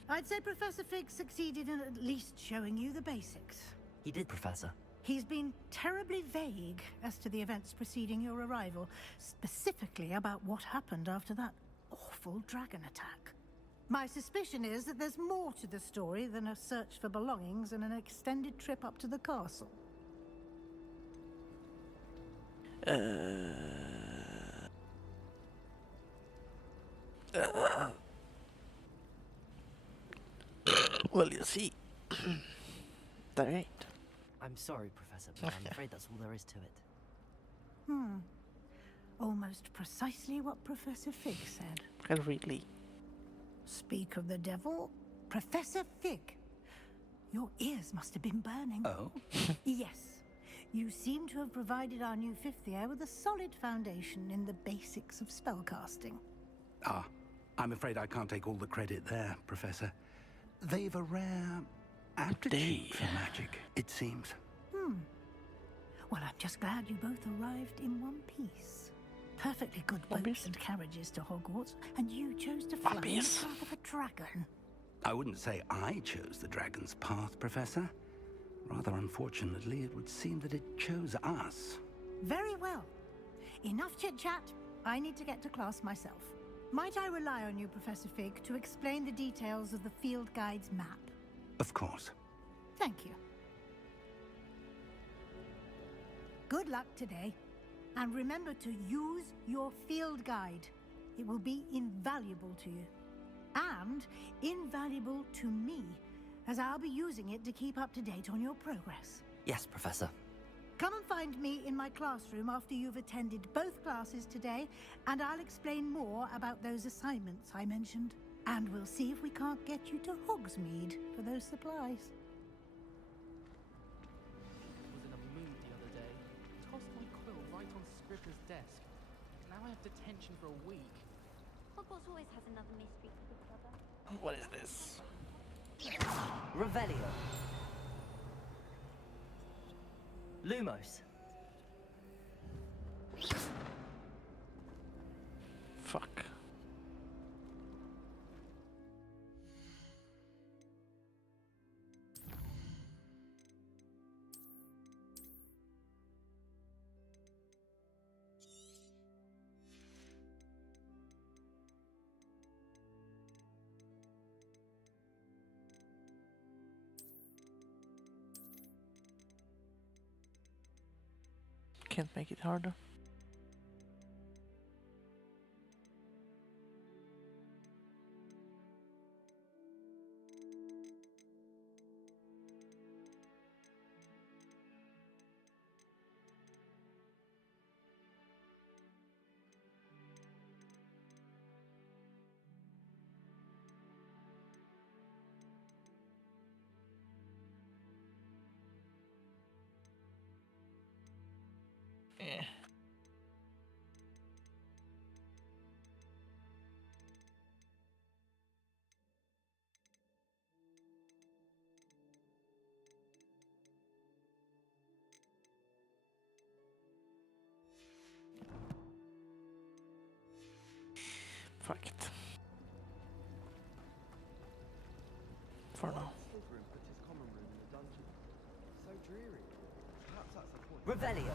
I'd say Professor Fig succeeded in at least showing you the basics. He did, Professor. He's been terribly vague as to the events preceding your arrival, specifically about what happened after that awful dragon attack. My suspicion is that there's more to the story than a search for belongings and an extended trip up to the castle. Well, you see, there ain't. I'm sorry, Professor, but I'm afraid that's all there is to it. Almost precisely what Professor Fig said. Really? Speak of the devil, Professor Fig Your ears must have been burning. Oh? Yes. You seem to have provided our new fifth year with a solid foundation in the basics of spellcasting. Ah, I'm afraid I can't take all the credit there, Professor. They've a rare aptitude for magic, it seems. Well, I'm just glad you both arrived in one piece. Perfectly good boats and carriages to Hogwarts, and you chose to fly in the path of a dragon. I wouldn't say I chose the dragon's path, Professor. Rather unfortunately, it would seem that it chose us. Very well. Enough chit-chat. I need to get to class myself. Might I rely on you, Professor Fig, to explain the details of the field guide's map? Of course. Thank you. Good luck today. And remember to use your field guide. It will be invaluable to you. And invaluable to me, as I'll be using it to keep up to date on your progress. Yes, Professor. Come and find me in my classroom after you've attended both classes today, and I'll explain more about those assignments I mentioned. And we'll see if we can't get you to Hogsmeade for those supplies. Was in a mood the other day. Tossed my quill right on Scribner's desk. Now I have detention for a week. Hogwarts always has another mystery to discover. What is this? Revelio. Lumos. Fuck. Can't make it harder. Yeah. Fuck it. For now. Slytherin puts his common room in the dungeon. So dreary. Perhaps that's the point. Revelio.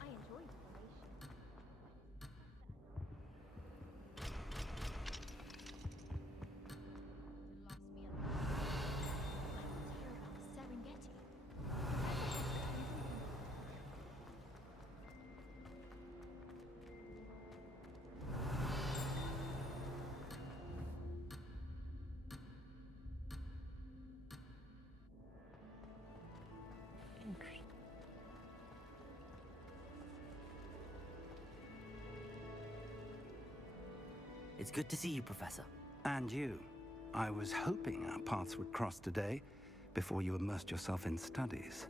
I enjoyed the formation. Lost me at the I want to hear about the Serengeti. Interesting. It's good to see you, Professor. And you. I was hoping our paths would cross today, before you immersed yourself in studies.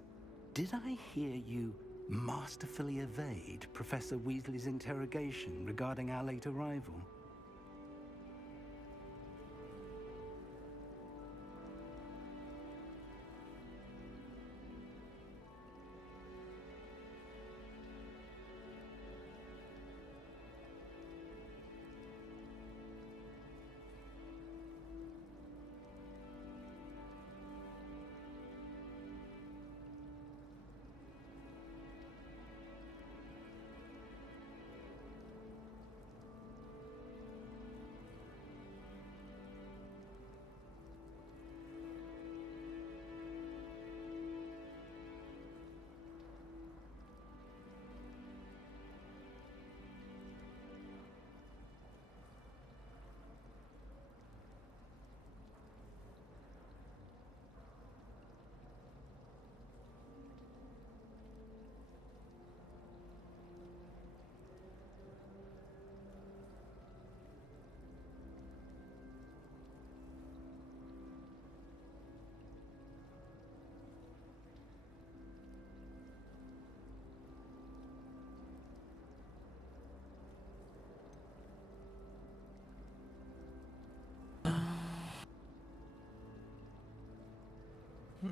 Did I hear you masterfully evade Professor Weasley's interrogation regarding our late arrival?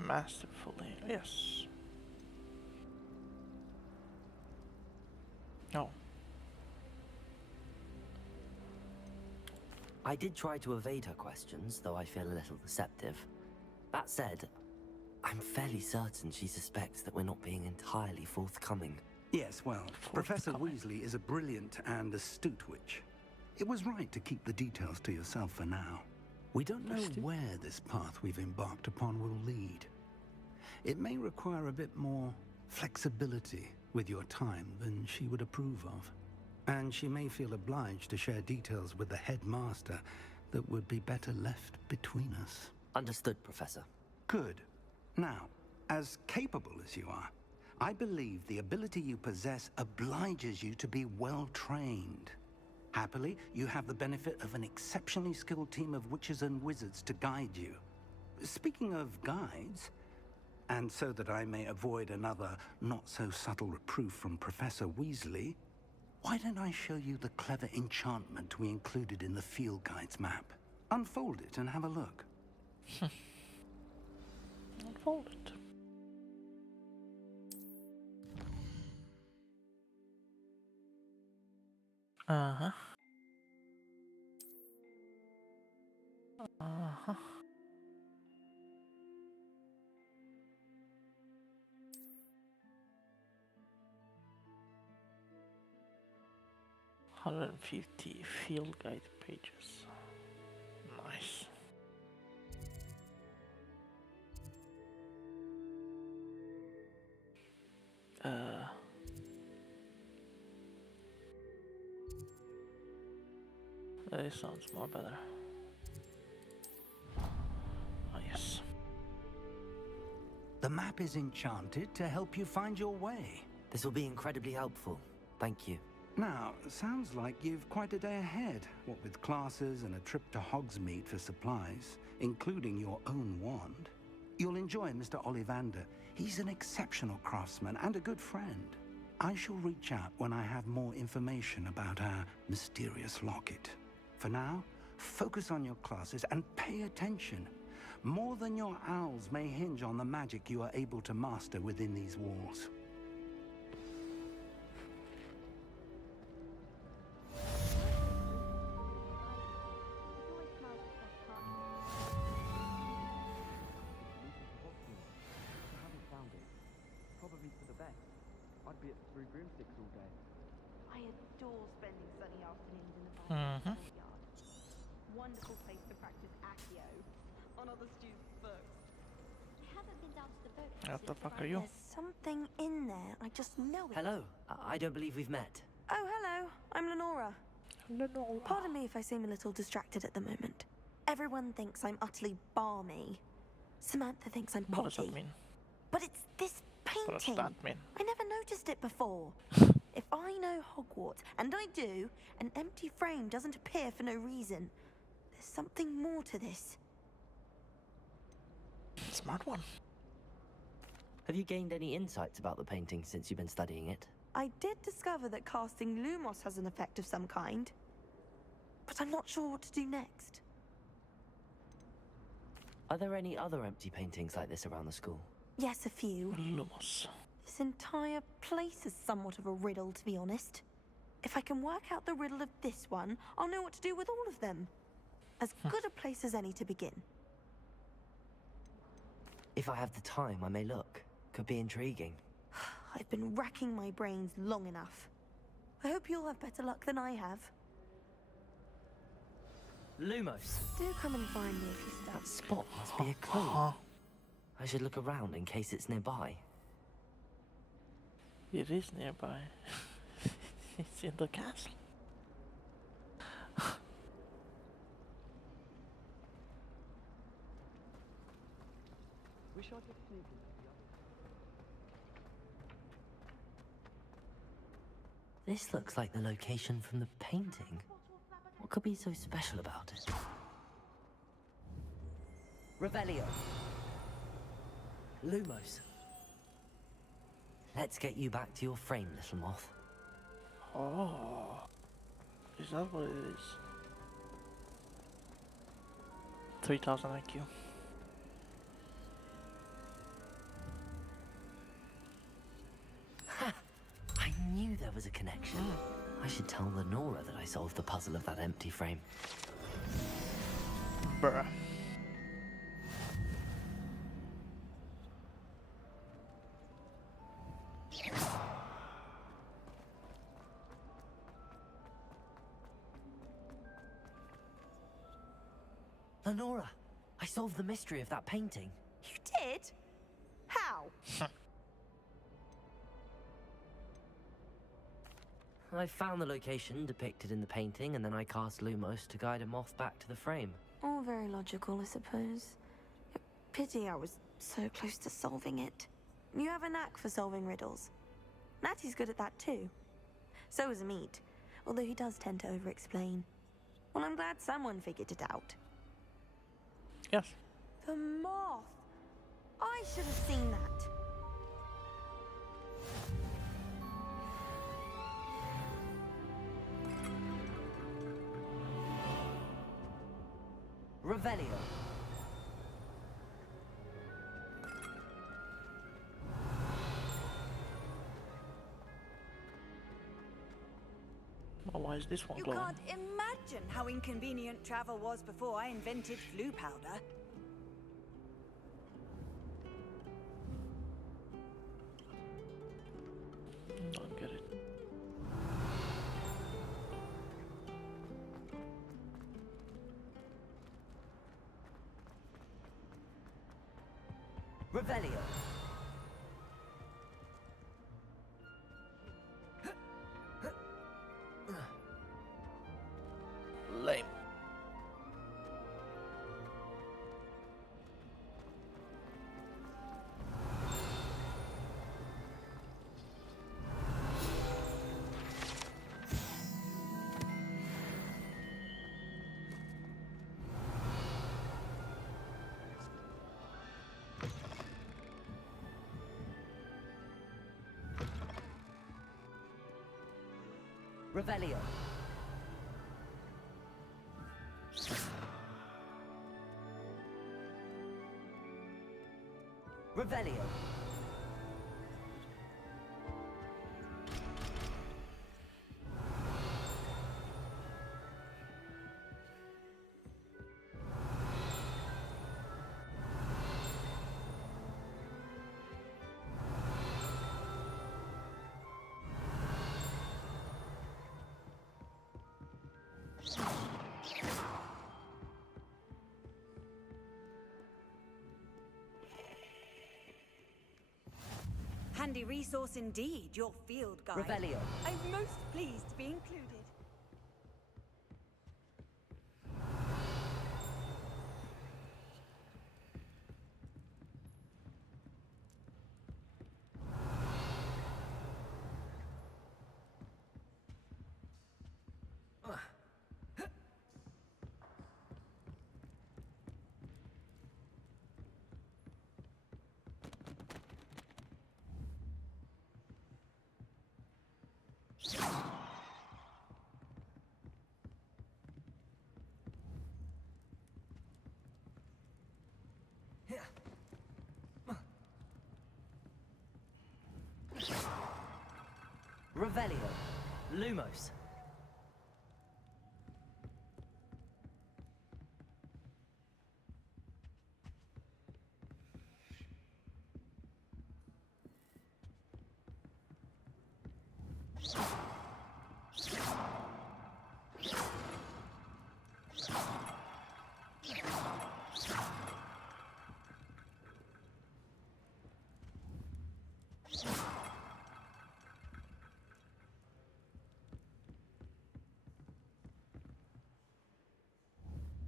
Masterfully, yes. No. I did try to evade her questions, though I feel a little deceptive. That said, I'm fairly certain she suspects that we're not being entirely forthcoming. Yes, well, Professor Weasley is a brilliant and astute witch. It was right to keep the details to yourself for now. We don't know where this path we've embarked upon will lead. It may require a bit more flexibility with your time than she would approve of. And she may feel obliged to share details with the headmaster that would be better left between us. Understood, Professor. Good. Now, as capable as you are, I believe the ability you possess obliges you to be well trained. Happily, you have the benefit of an exceptionally skilled team of witches and wizards to guide you. Speaking of guides, and so that I may avoid another not-so-subtle reproof from Professor Weasley, why don't I show you the clever enchantment we included in the field guide's map? Unfold it and have a look. Unfold it. Uh-huh. Uh-huh. $150 field guide pages. Nice. This sounds more better. Oh, yes. The map is enchanted to help you find your way. This will be incredibly helpful. Thank you. Now, sounds like you've quite a day ahead, what with classes and a trip to Hogsmeade for supplies, including your own wand. You'll enjoy Mr. Ollivander. He's an exceptional craftsman and a good friend. I shall reach out when I have more information about our mysterious locket. For now, focus on your classes and pay attention. More than your owls may hinge on the magic you are able to master within these walls. Probably for the best. I'd be at the Three Broomsticks all day. I adore spending sunny afternoons in the courtyard. Wonderful place to practice Accio on other students' books. I haven't been down to the boat. What the fuck are you? There's something in there. I just know it. Hello. I don't believe we've met. Oh, hello. I'm Lenora. Lenora. Pardon me if I seem a little distracted at the moment. Everyone thinks I'm utterly balmy. Samantha thinks I'm What does potty. that mean? But it's this painting. What does that mean? I never noticed it before. If I know Hogwarts, and I do, an empty frame doesn't appear for no reason. There's something more to this. Smart one. Have you gained any insights about the painting since you've been studying it? I did discover that casting Lumos has an effect of some kind, but I'm not sure what to do next. Are there any other empty paintings like this around the school? Yes, a few. Lumos. This entire place is somewhat of a riddle, to be honest. If I can work out the riddle of this one, I'll know what to do with all of them. As good a place as any to begin. If I have the time, I may look. Could be intriguing. I've been racking my brains long enough. I hope you'll have better luck than I have. Lumos. Do come and find me if you're stuck. That spot must be a clue. I should look around in case it's nearby. It is nearby. It's in the castle. Wish I could sneak into the This looks like the location from the painting. What could be so special about it? Revelio. Lumos. Let's get you back to your frame, little moth. Oh. Is that what it is? 3000 IQ. discovers a connection. I should tell Lenora that I solved the puzzle of that empty frame. Bruh. Lenora, I solved the mystery of that painting. You did? How? I found the location depicted in the painting, and then I cast Lumos to guide a moth back to the frame. All very logical, I suppose. Pity I was so close to solving it. You have a knack for solving riddles. Natty's good at that too. So is Amit, although he does tend to over-explain. Well, I'm glad someone figured it out. Yes. The moth! I should have seen that. Revelio. Well, why is this one You glowing? can't imagine how inconvenient travel was before I invented flu powder. Don't get it. Revelio. Lame. Revelio. Revelio. Handy resource indeed, your field guide. Revelio. I'm most pleased to be included. Revelio. Lumos.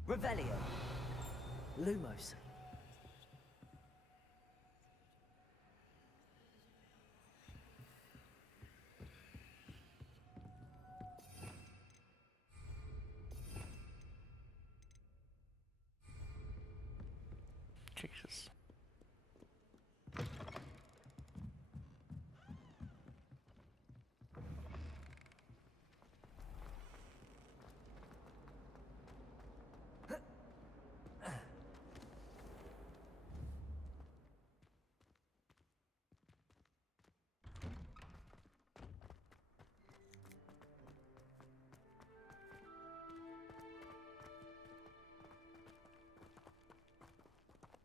Revelio. Lumos. Jesus.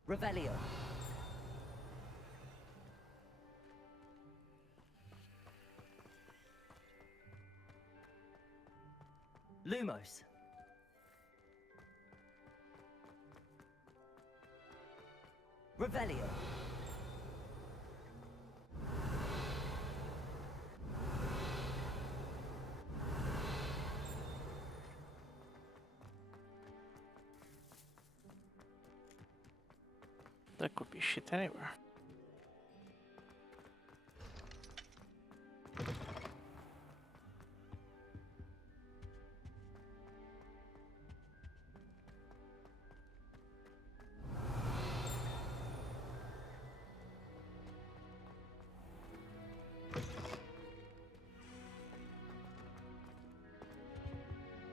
Revelio. Lumos. Revelio. There could be shit anywhere.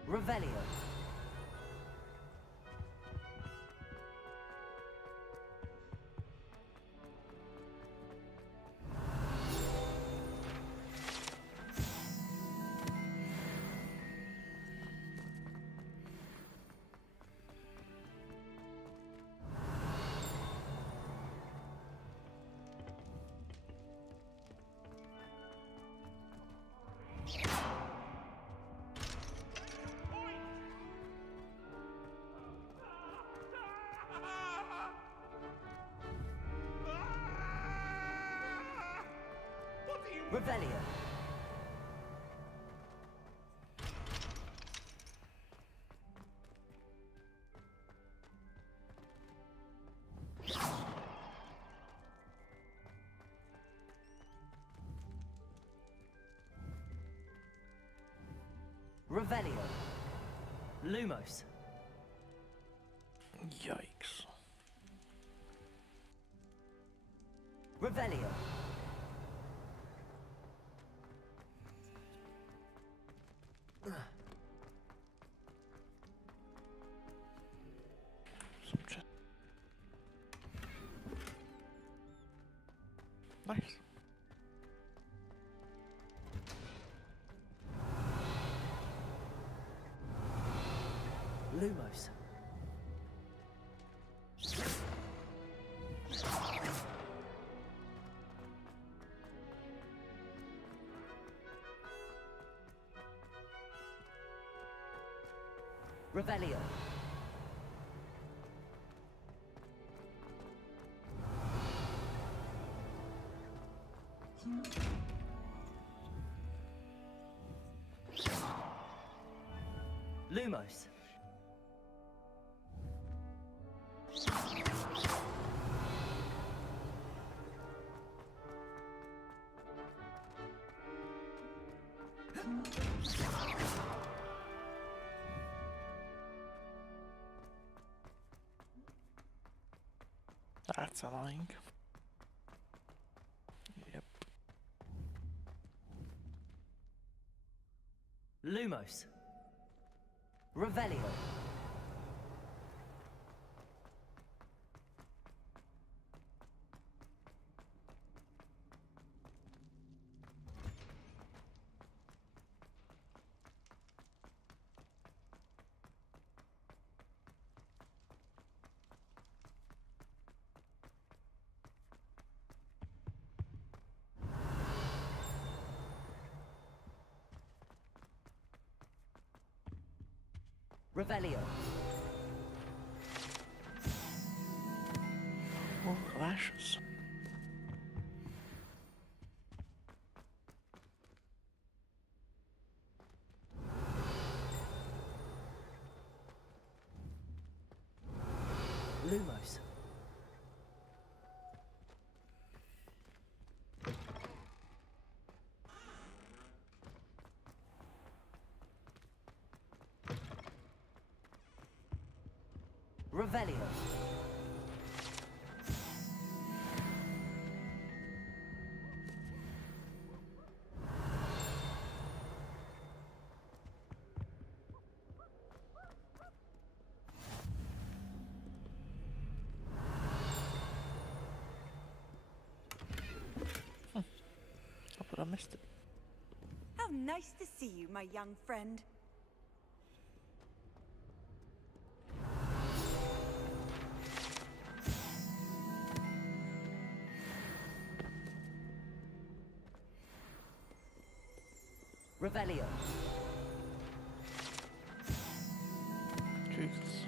Revelio. Revelio. Revelio. Lumos. Yikes. Revelio. Nice. Lumos. Revelio. Lumos. That's annoying. Yep. Lumos. Revelio. Revelio. More clashes. Lumos. Revelio. But I missed it. How nice to see you, my young friend. Revelio. Jesus.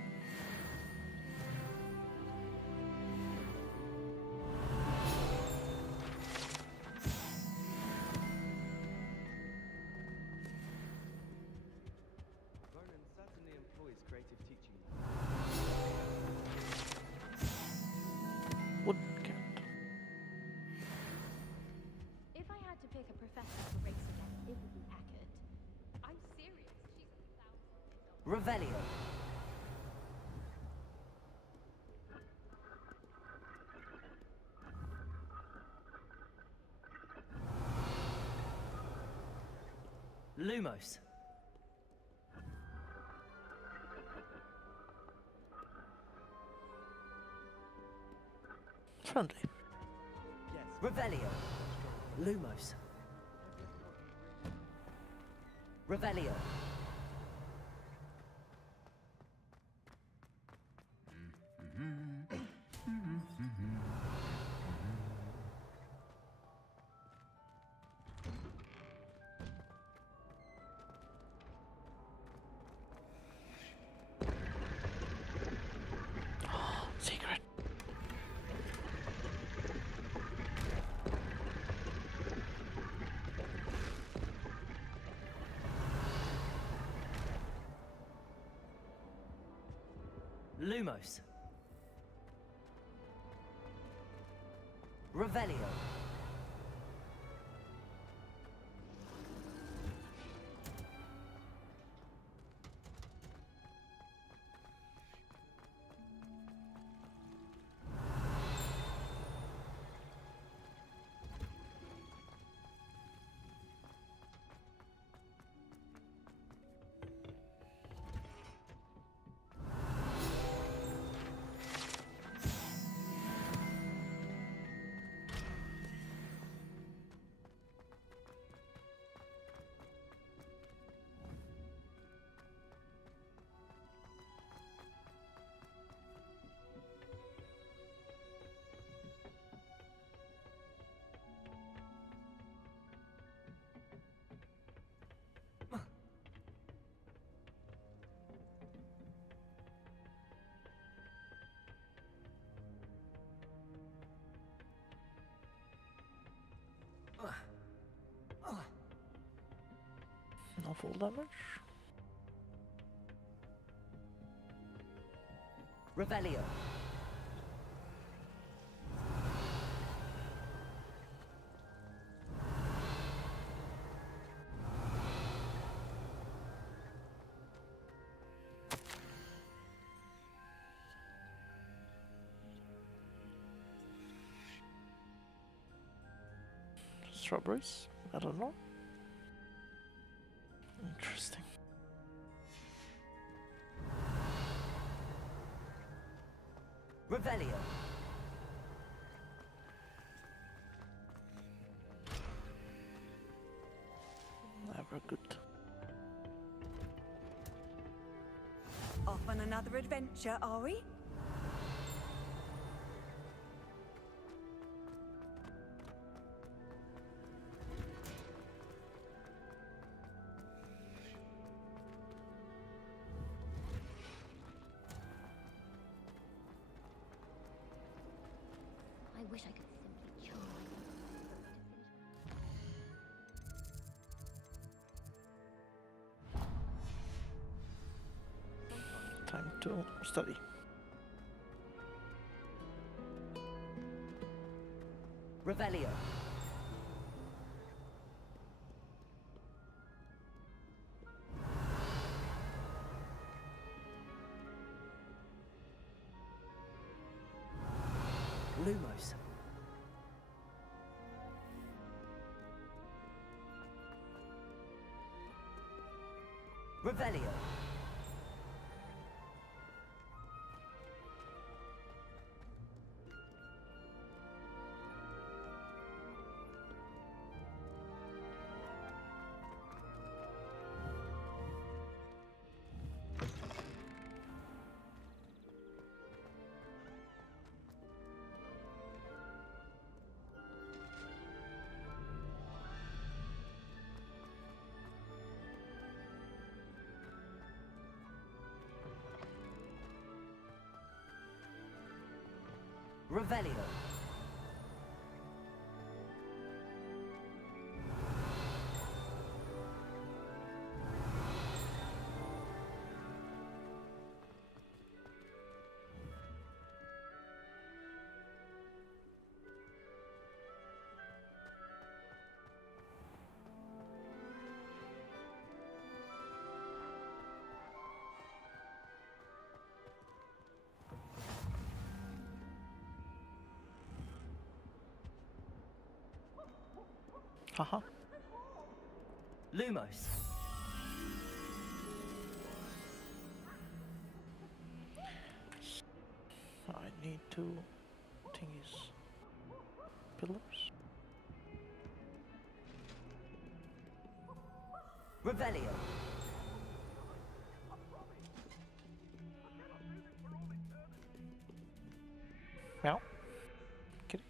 Ronan certainly employs creative teaching. Wooden cat. If I had to pick a professor to race against, it would be Hackett. I'm serious. She's 1,000 years old. Revelio. Lumos. Friendly. Yes. Revelio. Lumos. Revelio. Secret. Lumos. Revelio. No full damage. Revelio. Strawberries? I don't know. Interesting. Revelio. Never good. Off on another adventure, are we? I wish I could simply charm Time to study. Revelio. Lumos. Revelio. Revelio. Haha. Lumos. I need two thingies. Pillars. Revelio. Meow. Kitty.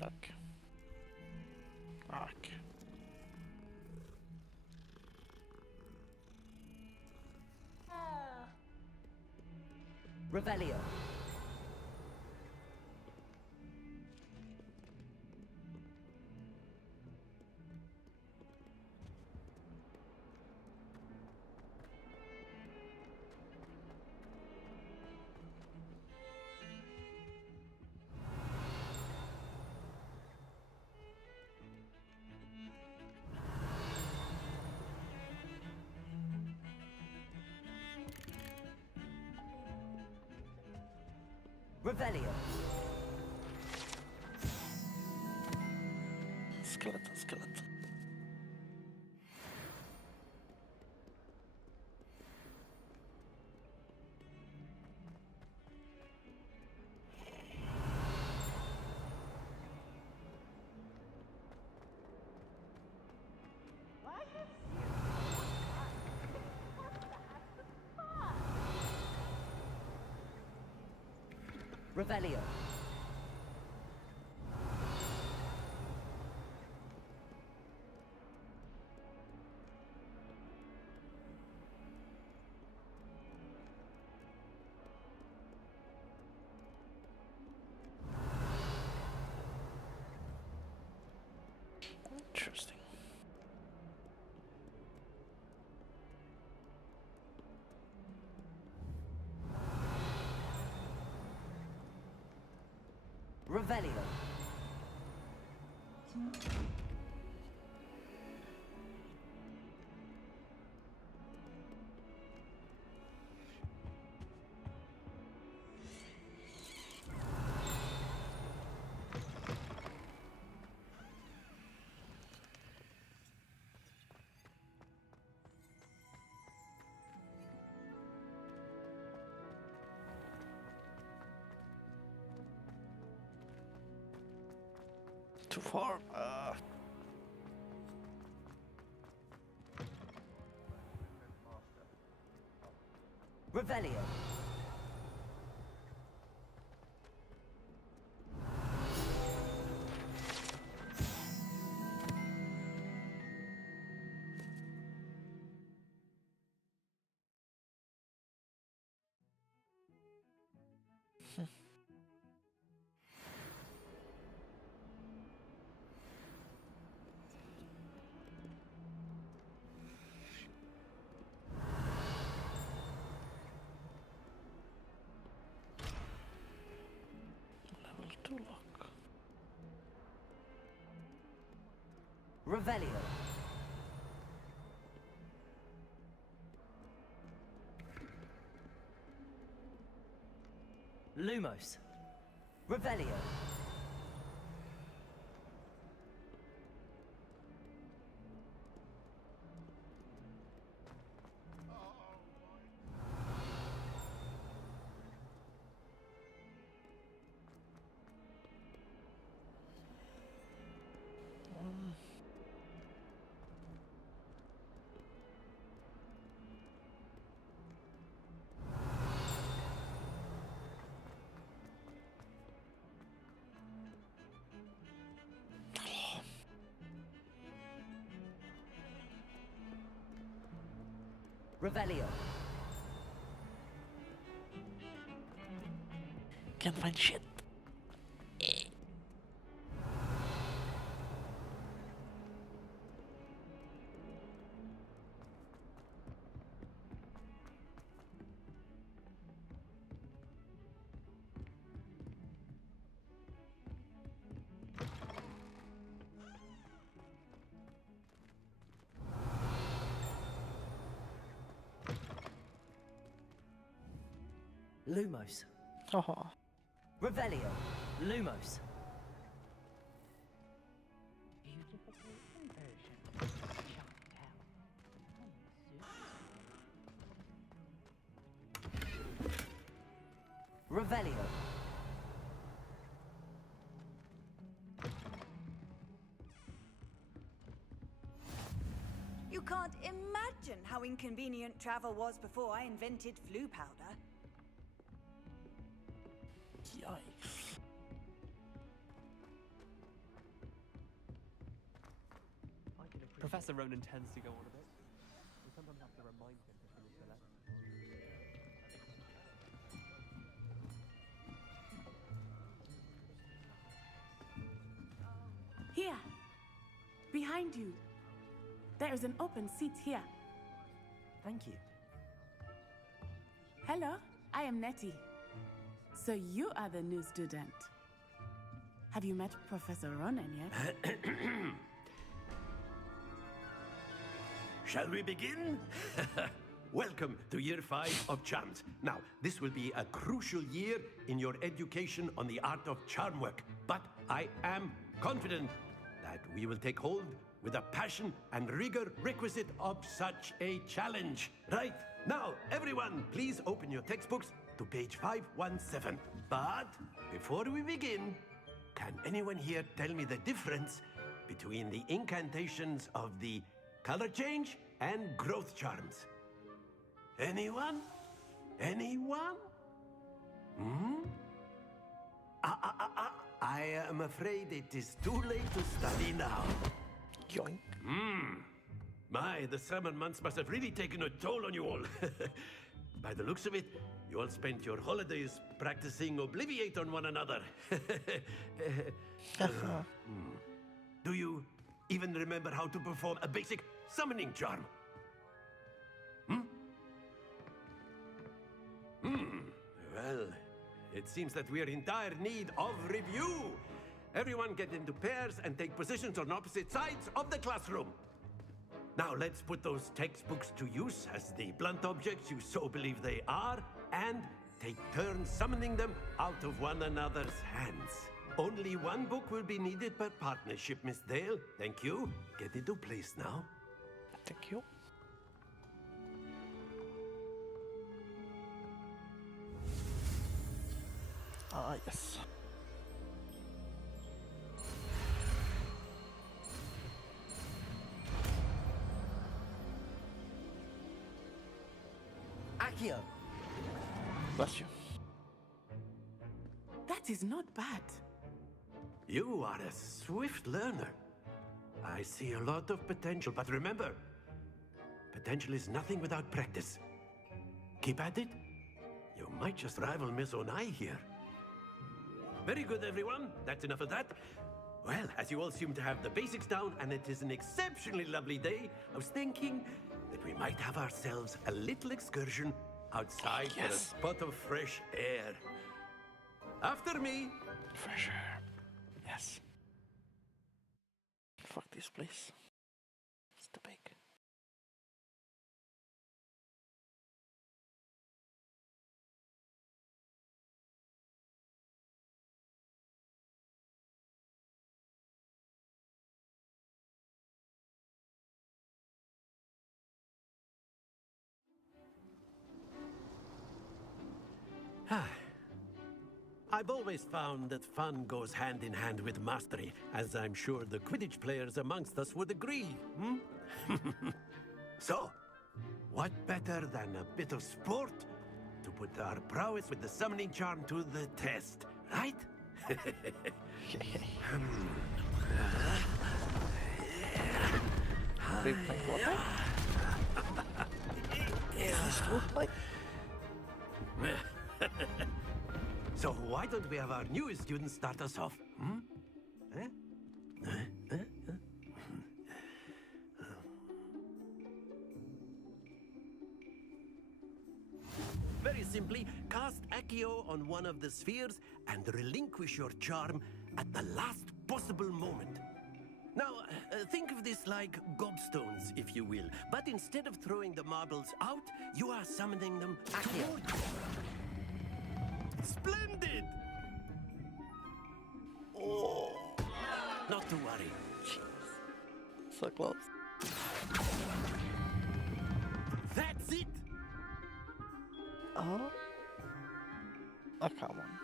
Look. Ark. Revelio. Revelio. Skeleton, skeleton. Revelio. Interesting. Revelio. Too far. Revelio. Level 2 lock. Revelio. Lumos. Revelio. Revelio. Can't find shit. Lumos. Oh. Revelio. Lumos. Revelio. You can't imagine how inconvenient travel was before I invented flu powder. Yikes. Professor Ronan tends to go on a bit. We sometimes have to remind him to finish the lesson. Here. Behind you. There is an open seat here. Thank you. Hello, I am Nettie. So you are the new student. Have you met Professor Ronan yet? Shall we begin? Welcome to Year 5 of Charms. Now, this will be a crucial year in your education on the art of charm work, but I am confident that we will take hold with the passion and rigor requisite of such a challenge. Right, now, everyone, please open your textbooks to page 517. But before we begin, can anyone here tell me the difference between the incantations of the color change and growth charms? Anyone? Anyone? Hmm? I am afraid it is too late to study now. Yoink. My, the summer months must have really taken a toll on you all. By the looks of it, you all spent your holidays practicing Obliviate on one another. Do you even remember how to perform a basic summoning charm? Well, it seems that we are in dire need of review. Everyone get into pairs and take positions on opposite sides of the classroom. Now let's put those textbooks to use as the blunt objects you so believe they are, and take turns summoning them out of one another's hands. Only one book will be needed per partnership, Miss Dale. Thank you. Get into place now. Thank you. Ah, yes. Accio. Bless you. That is not bad. You are a swift learner. I see a lot of potential, but remember, potential is nothing without practice. Keep at it. You might just rival Miss Onai here. Very good, everyone. That's enough of that. Well, as you all seem to have the basics down, and it is an exceptionally lovely day, I was thinking that we might have ourselves a little excursion outside for a spot of fresh air. After me. Fresh air. Yes. Fuck this place. It's too big. I've always found that fun goes hand in hand with mastery, as I'm sure the Quidditch players amongst us would agree. So, what better than a bit of sport to put our prowess with the summoning charm to the test, right? So why don't we have our new student start us off? Hmm? Eh? Very simply, cast Accio on one of the spheres and relinquish your charm at the last possible moment. Now, think of this like gobstones, if you will. But instead of throwing the marbles out, you are summoning them toward you. Splendid! Oh! Not to worry. So close. That's it! Oh. Oh, come on.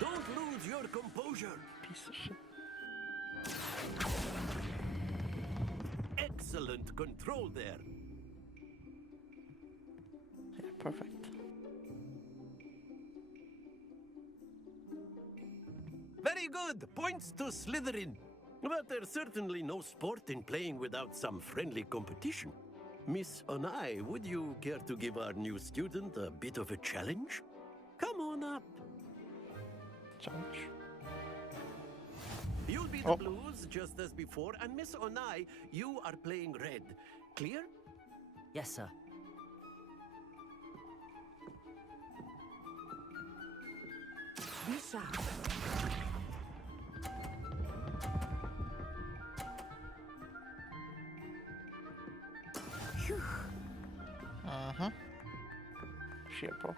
Don't lose your composure. Piece of shit. Excellent control there. Yeah, perfect. Very good. Points to Slytherin. But there's certainly no sport in playing without some friendly competition. Miss Onai, would you care to give our new student a bit of a challenge? Come on up. Challenge. You'll be the blues, just as before, and Miss Onai, you are playing red. Clear? Yes, sir. Be sharp. Phew. Uh-huh. Shit, bro.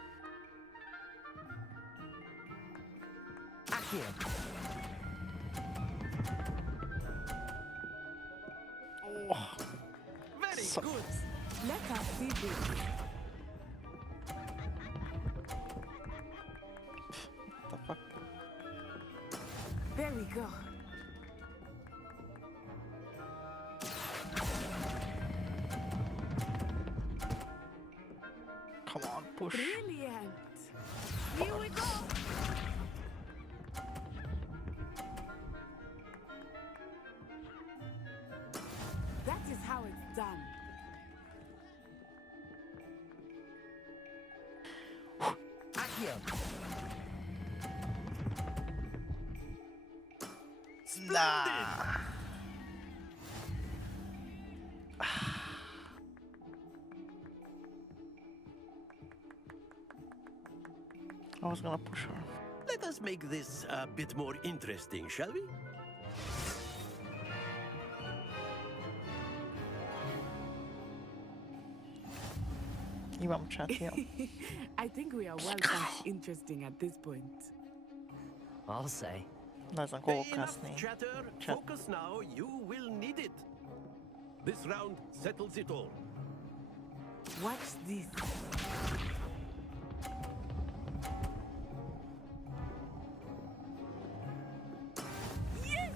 Accio. Oh. Very So good. Let us see this. What the fuck? There we go. Come on, push. Brilliant. Here we go. That is how it's done. Accio. Nah. I was gonna push her. Let us make this a bit more interesting, shall we? Imam chat, yeah. I think we are well past interesting at this point. I'll say. Lazan kogo Enough kasni. chatter. Focus now. You will need it. This round settles it all. Watch this. Yes!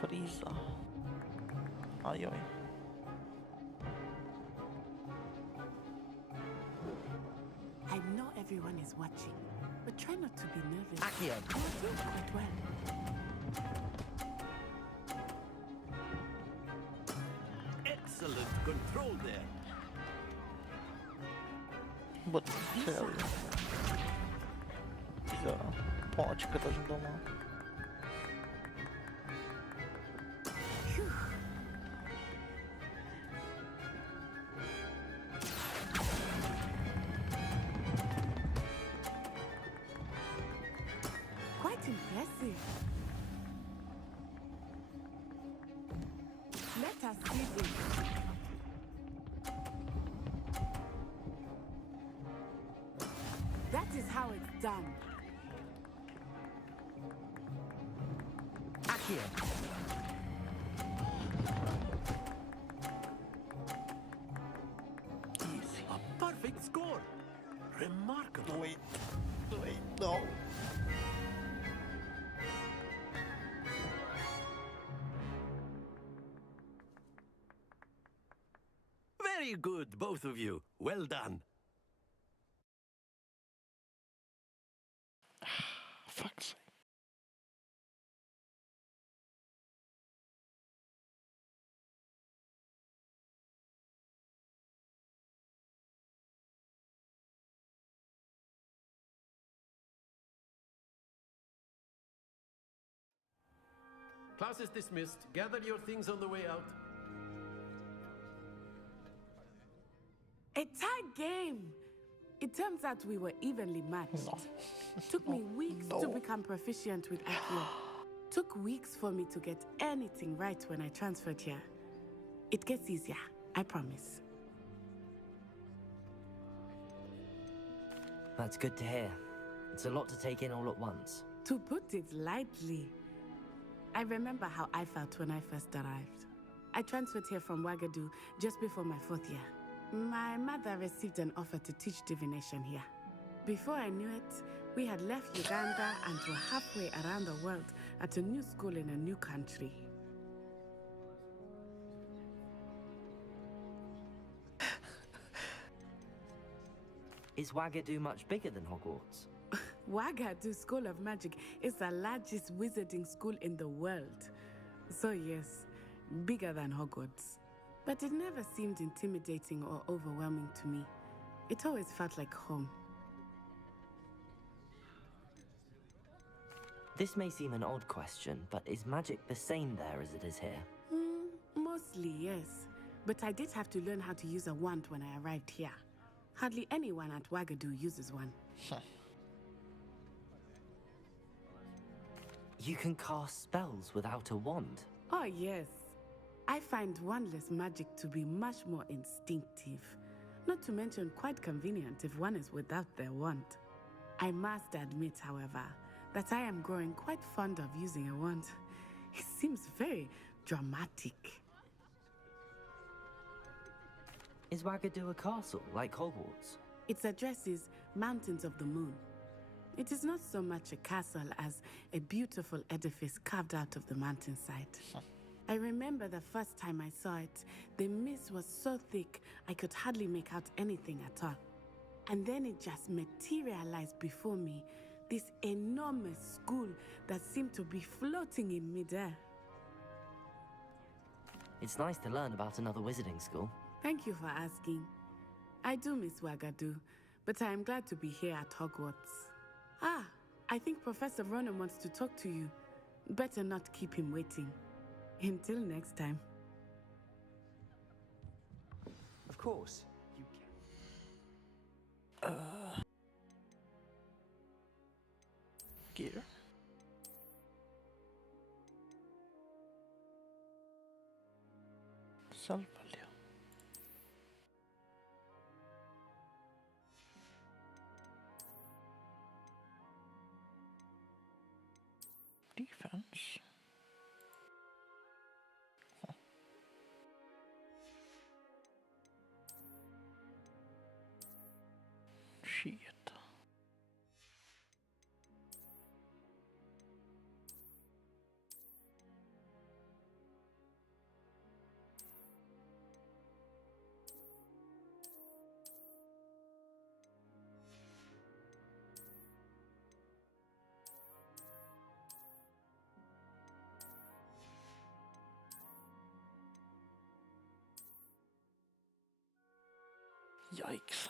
Frieza. Oj, oj. I know everyone is watching, but try not to be nervous. Accio. You're doing quite well. Excellent control there. Вот, все. За палочка даже дома. Quite impressive. Let us see this. That is how it's done. Accio. Easy. A perfect score. Remarkable. Wait, no. Very good, both of you. Well done. Fuck's sake. Class is dismissed. Gather your things on the way out. A tied game! It turns out we were evenly matched. Took me weeks to become proficient with IQ. Took weeks for me to get anything right when I transferred here. It gets easier, I promise. That's good to hear. It's a lot to take in all at once. To put it lightly, I remember how I felt when I first arrived. I transferred here from Wagadu just before my 4th year. My mother received an offer to teach divination here. Before I knew it, we had left Uganda and were halfway around the world at a new school in a new country. Is Wagadu much bigger than Hogwarts? Wagadu School of Magic is the largest wizarding school in the world. So yes, bigger than Hogwarts. But it never seemed intimidating or overwhelming to me. It always felt like home. This may seem an odd question, but is magic the same there as it is here? Mostly, yes. But I did have to learn how to use a wand when I arrived here. Hardly anyone at Wagadu uses one. You can cast spells without a wand? Oh, yes. I find wandless magic to be much more instinctive. Not to mention quite convenient if one is without their wand. I must admit, however, that I am growing quite fond of using a wand. It seems very dramatic. Is Wagadu a castle, like Hogwarts? Its address is Mountains of the Moon. It is not so much a castle as a beautiful edifice carved out of the mountainside. I remember the first time I saw it, the mist was so thick I could hardly make out anything at all. And then it just materialized before me, this enormous school that seemed to be floating in midair. It's nice to learn about another wizarding school. Thank you for asking. I do miss Wagadu, but I am glad to be here at Hogwarts. Ah, I think Professor Ronan wants to talk to you. Better not keep him waiting. Until next time. Of course. You can. Gear. Self-value. Defense. Shit. Yikes.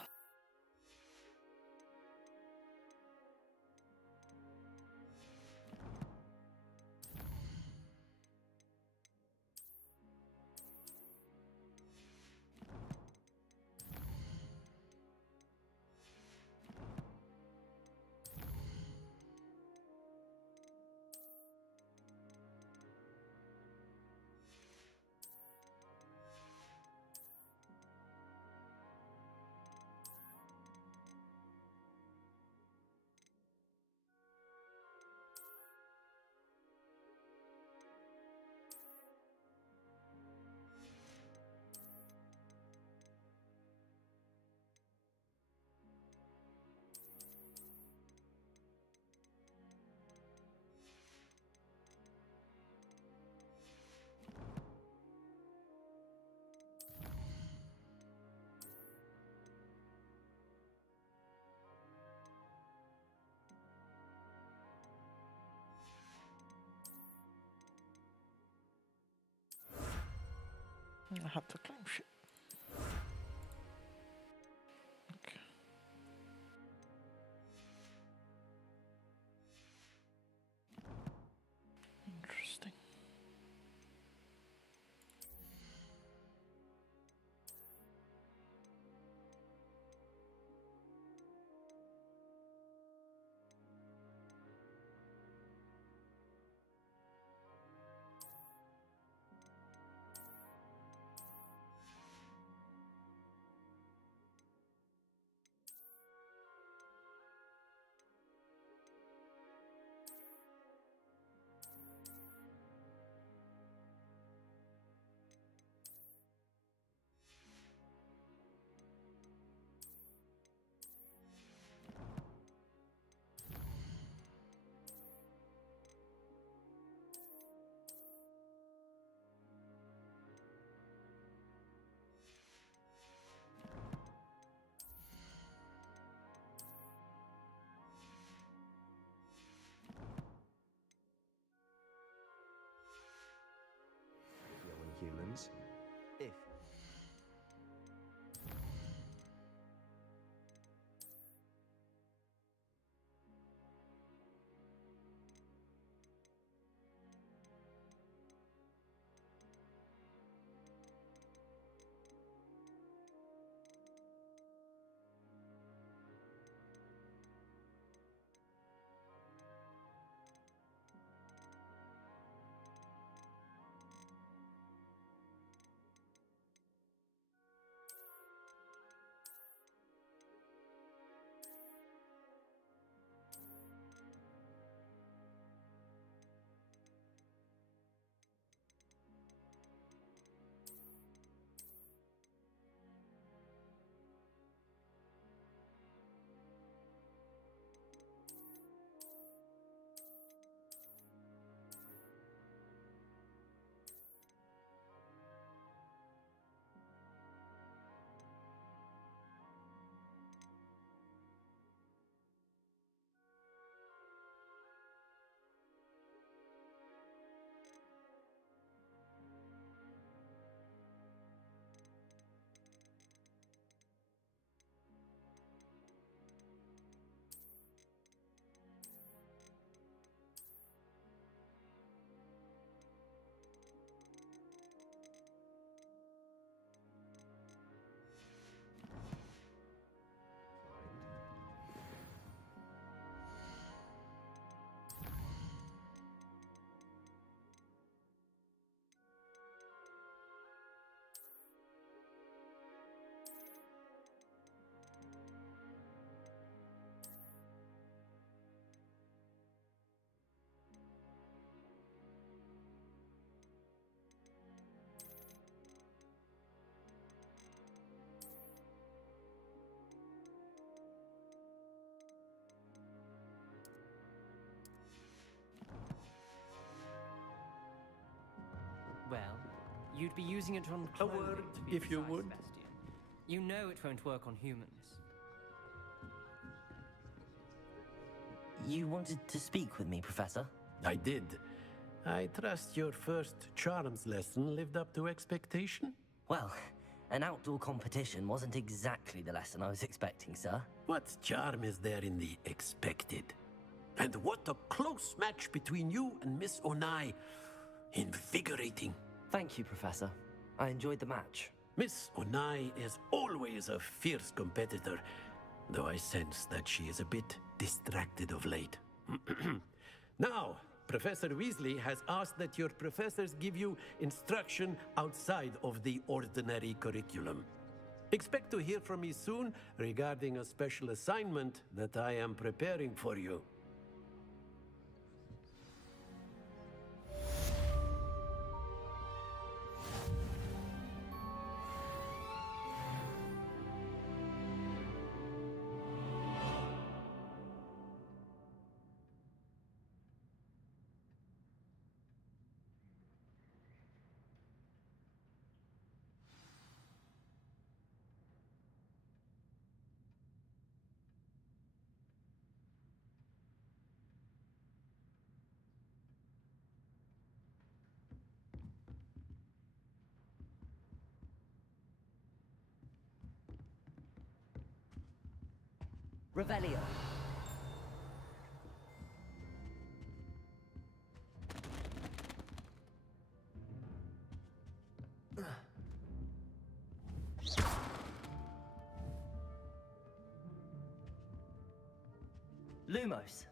I have to climb shit. Okay. Interesting. You'd be using it on A clothing, word, to be if you precise, would. Sebastian. You know it won't work on humans. You wanted to speak with me, Professor? I did. I trust your first charms lesson lived up to expectation? Well, an outdoor competition wasn't exactly the lesson I was expecting, sir. What charm is there in the expected? And what a close match between you and Miss Onai. Invigorating. Thank you, Professor. I enjoyed the match. Miss Onai is always a fierce competitor, though I sense that she is a bit distracted of late. Now, Professor Weasley has asked that your professors give you instruction outside of the ordinary curriculum. Expect to hear from me soon regarding a special assignment that I am preparing for you. Revelio. Lumos.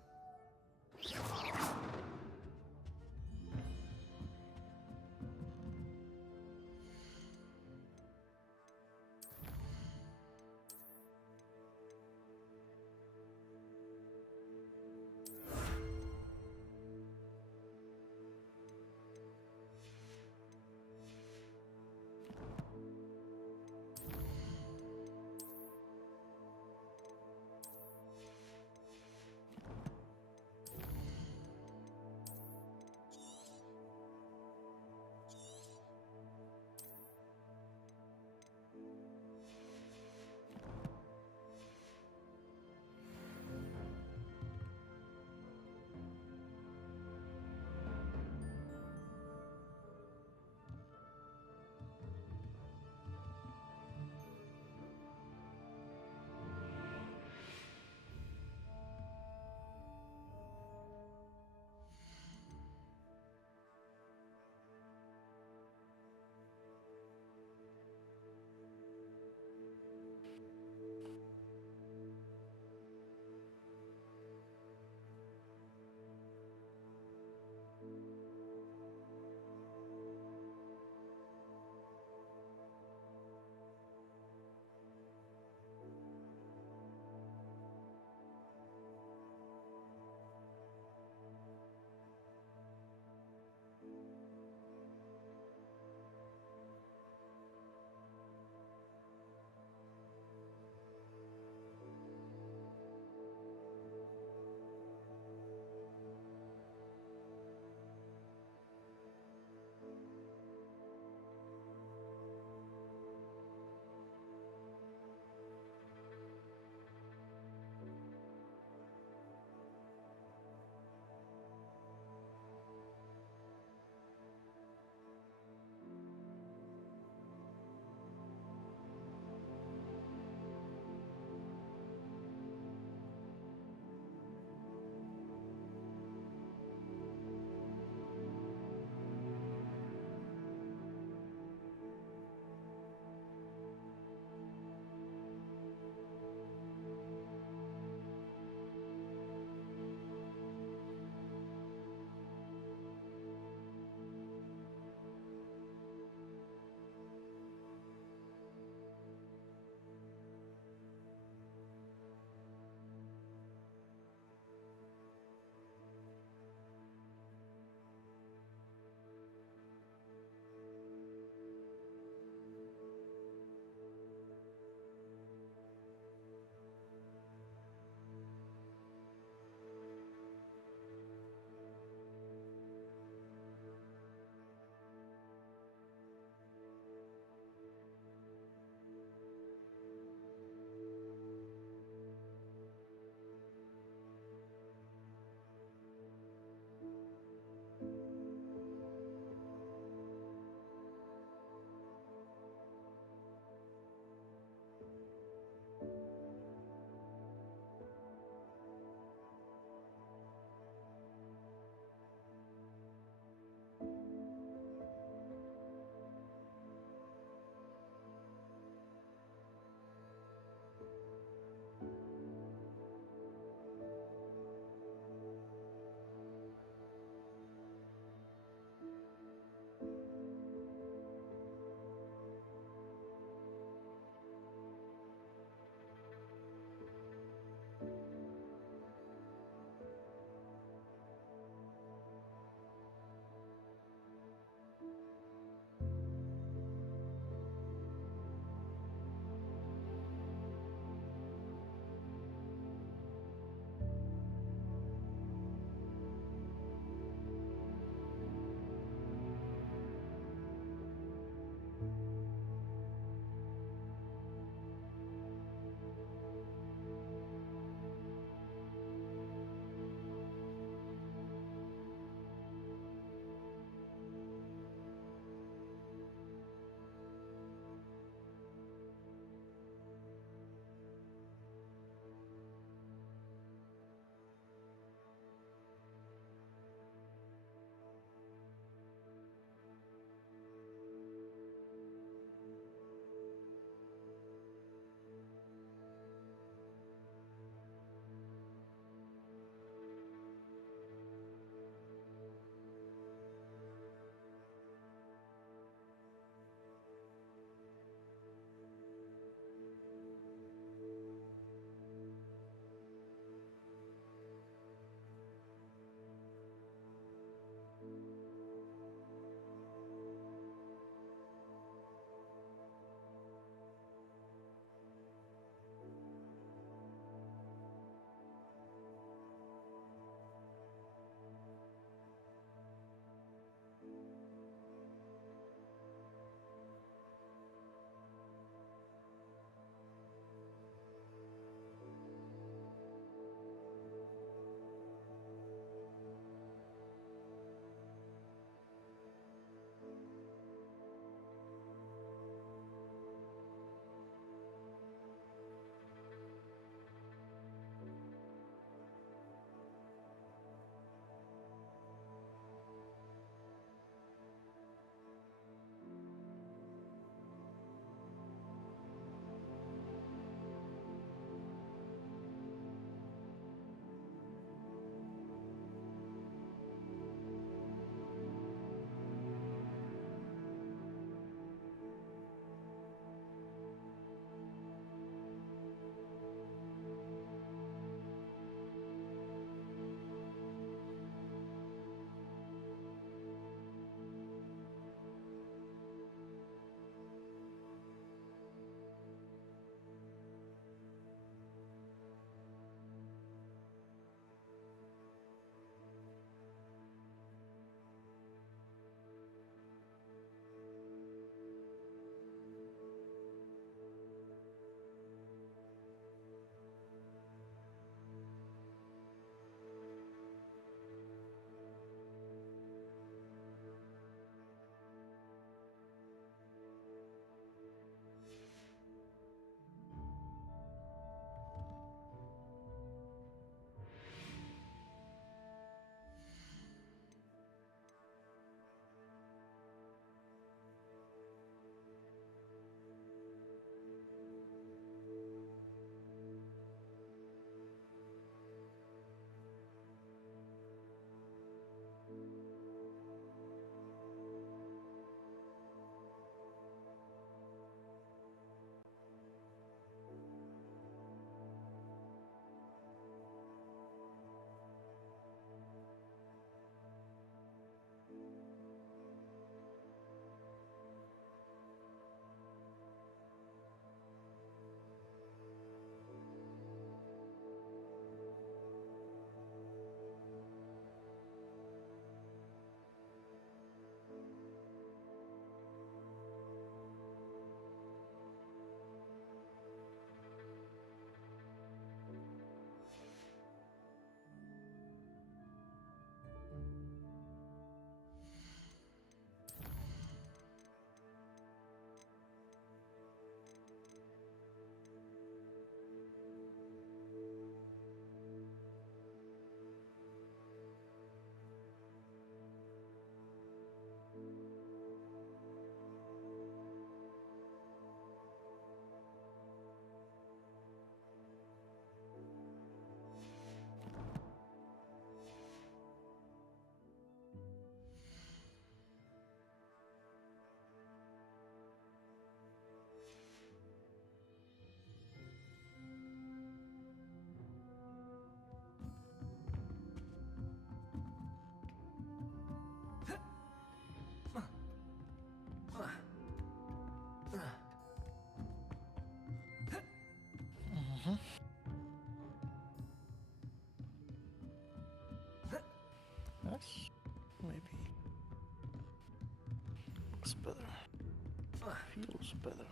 better.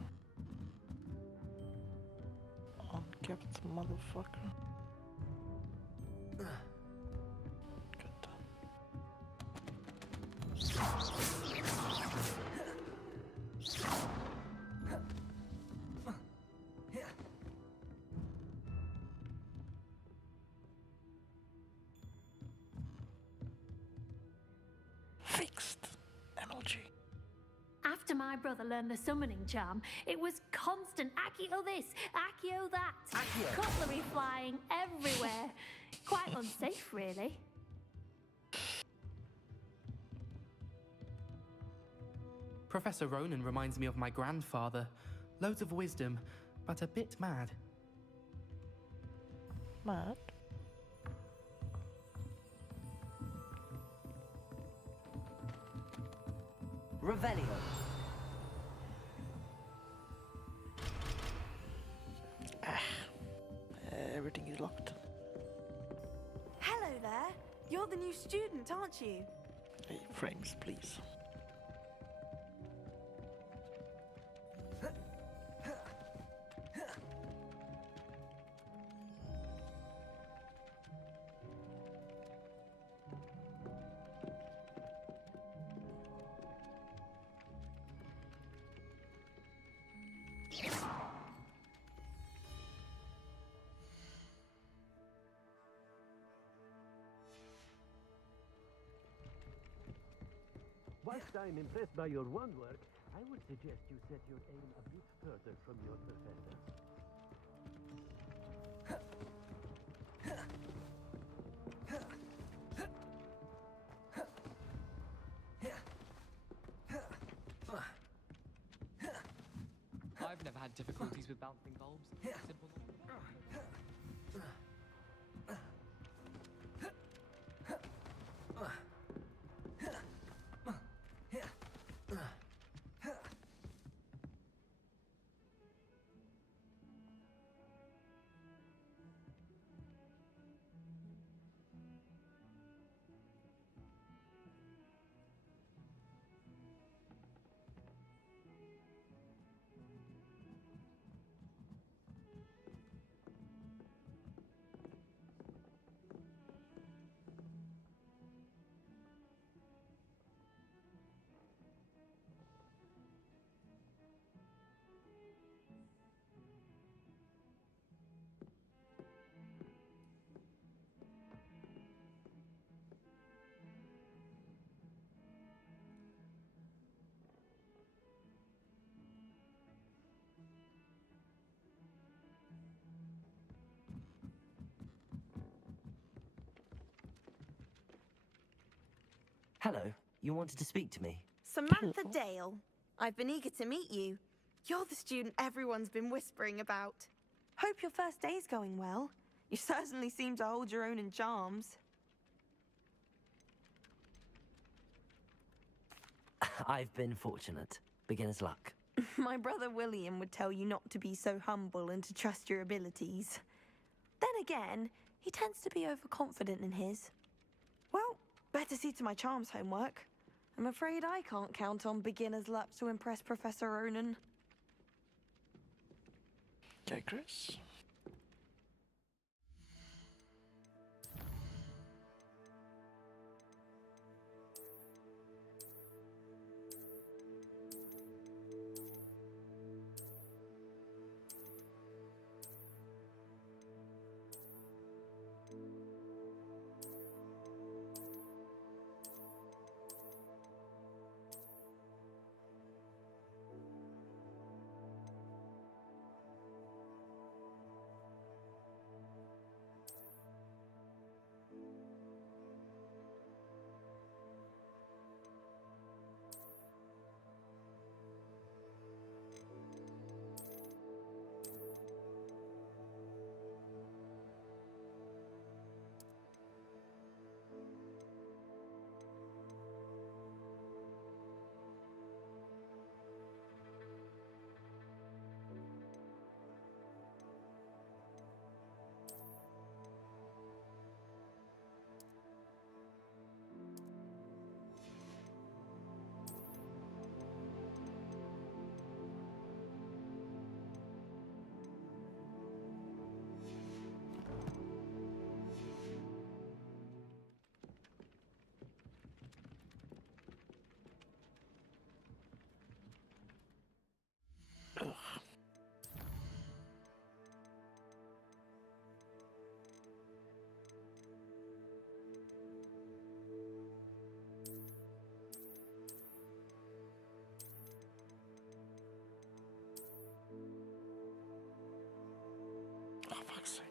Unkept motherfucker. Fixed MLG. After my brother learned the summoning charm, it was constant Accio this, Accio that. Accio. Cutlery flying everywhere. Quite unsafe, really. Professor Ronan reminds me of my grandfather. Loads of wisdom, but a bit mad. Mad? Revelio. Everything is locked. Hello there. You're the new student, aren't you? Hey, frames, please. Whilst I'm impressed by your wand work, I would suggest you set your aim a bit further from your professor. I've never had difficulties with bouncing bulbs. Simple. Hello. You wanted to speak to me? Samantha Dale. I've been eager to meet you. You're the student everyone's been whispering about. Hope your first day's going well. You certainly seem to hold your own in charms. I've been fortunate. Beginner's luck. My brother William would tell you not to be so humble and to trust your abilities. Then again, he tends to be overconfident in his. Well, better see to my charms homework. I'm afraid I can't count on beginner's luck to impress Professor Ronan. Okay, Chris. fuck's sake.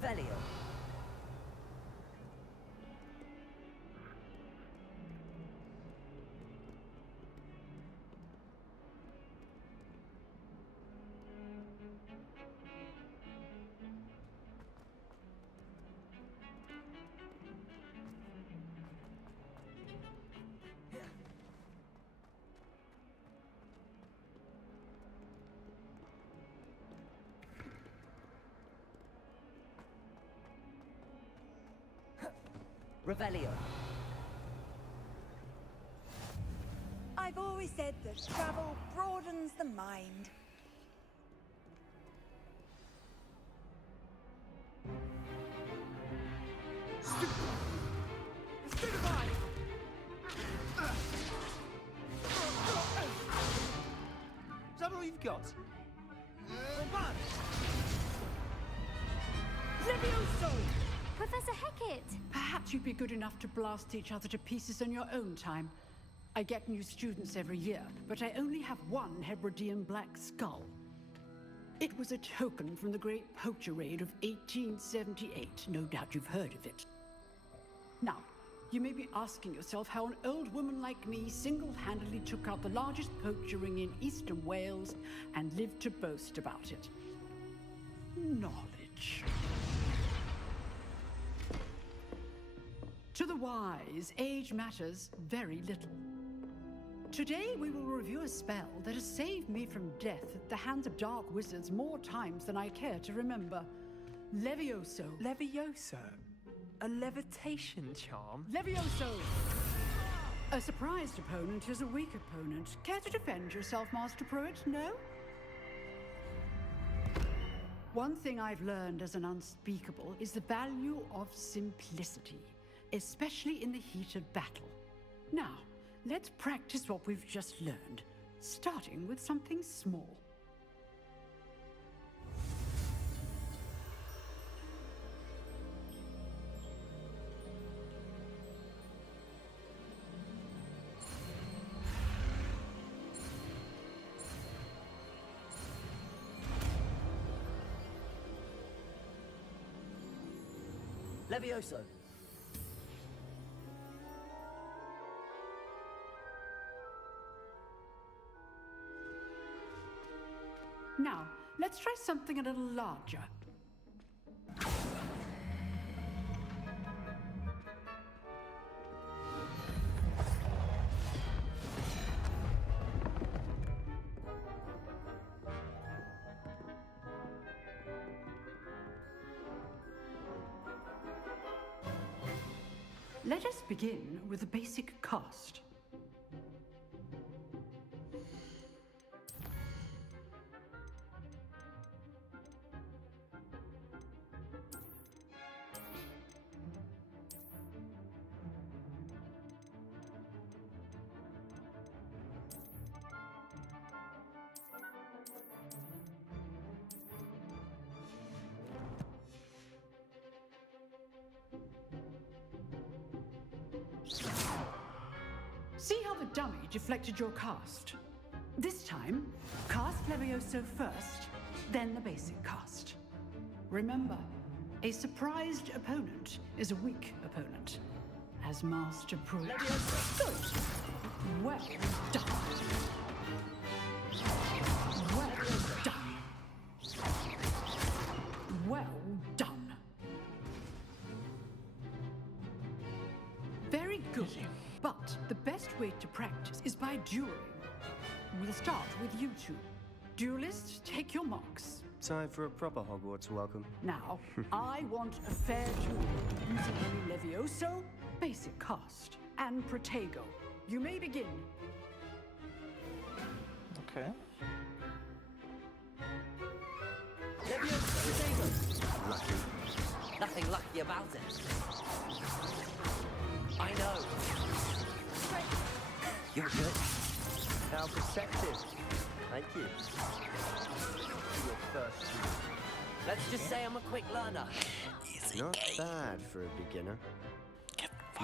Revelio. Revelio. I've always said that travel broadens the mind. Stupefy! Is that all you've got? Levioso! Professor Hecat! Perhaps you'd be good enough to blast each other to pieces in your own time. I get new students every year, but I only have one Hebridean black skull. It was a token from the Great Poacher Raid of 1878. No doubt you've heard of it. Now, you may be asking yourself how an old woman like me single-handedly took out the largest poacher ring in eastern Wales and lived to boast about it. Knowledge. To the wise, age matters very little. Today we will review a spell that has saved me from death at the hands of dark wizards more times than I care to remember. Levioso. Levioso? A levitation charm? Levioso! A surprised opponent is a weak opponent. Care to defend yourself, Master Pruitt? No? One thing I've learned as an unspeakable is the value of simplicity, especially in the heat of battle. Now, let's practice what we've just learned, starting with something small. Levioso. Now, let's try something a little larger. Let us begin with the basic cast. See how the dummy deflected your cast? This time, cast Levioso first, then the basic cast. Remember, a surprised opponent is a weak opponent. As Master Pruitt. Good. Well done. Well done. Well done. Very good. But the best way to practice is by dueling. We'll start with you two. Duelists, take your marks. Time for a proper Hogwarts welcome. Now, I want a fair duel using only Levioso, basic cast, and Protego. You may begin. Okay. Levioso, Protego. Lucky. Nothing lucky about it. I know. You're good. How perceptive. Thank you. Your first student. Let's just say I'm a quick learner. Not bad for a beginner.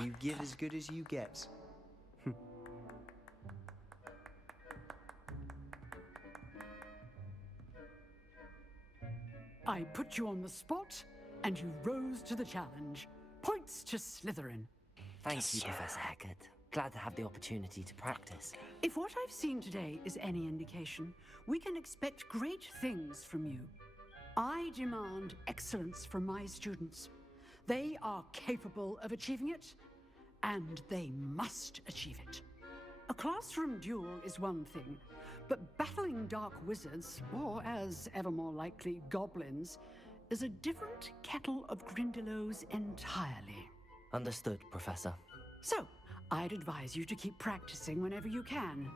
You give as good as you get. I put you on the spot, and you rose to the challenge. Points to Slytherin. Thank you, Professor Hecat. Glad to have the opportunity to practice. If what I've seen today is any indication, we can expect great things from you. I demand excellence from my students. They are capable of achieving it, and they must achieve it. A classroom duel is one thing, but battling dark wizards, or as ever more likely, goblins, is a different kettle of Grindylows entirely. Understood, Professor. So, I'd advise you to keep practicing whenever you can.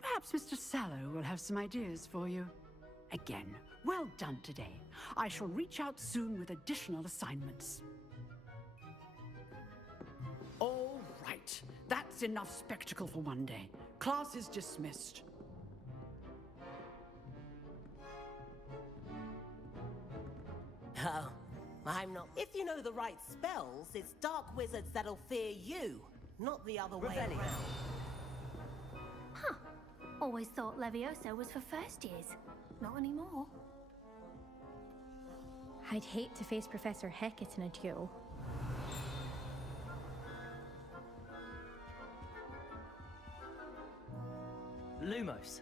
Perhaps Mr. Sallow will have some ideas for you. Again, well done today. I shall reach out soon with additional assignments. All right, that's enough spectacle for one day. Class is dismissed. Oh, I'm not. If you know the right spells, it's dark wizards that'll fear you, not the other way around. Huh. Always thought Levioso was for first years. Not anymore. I'd hate to face Professor Hecat in a duel. Lumos.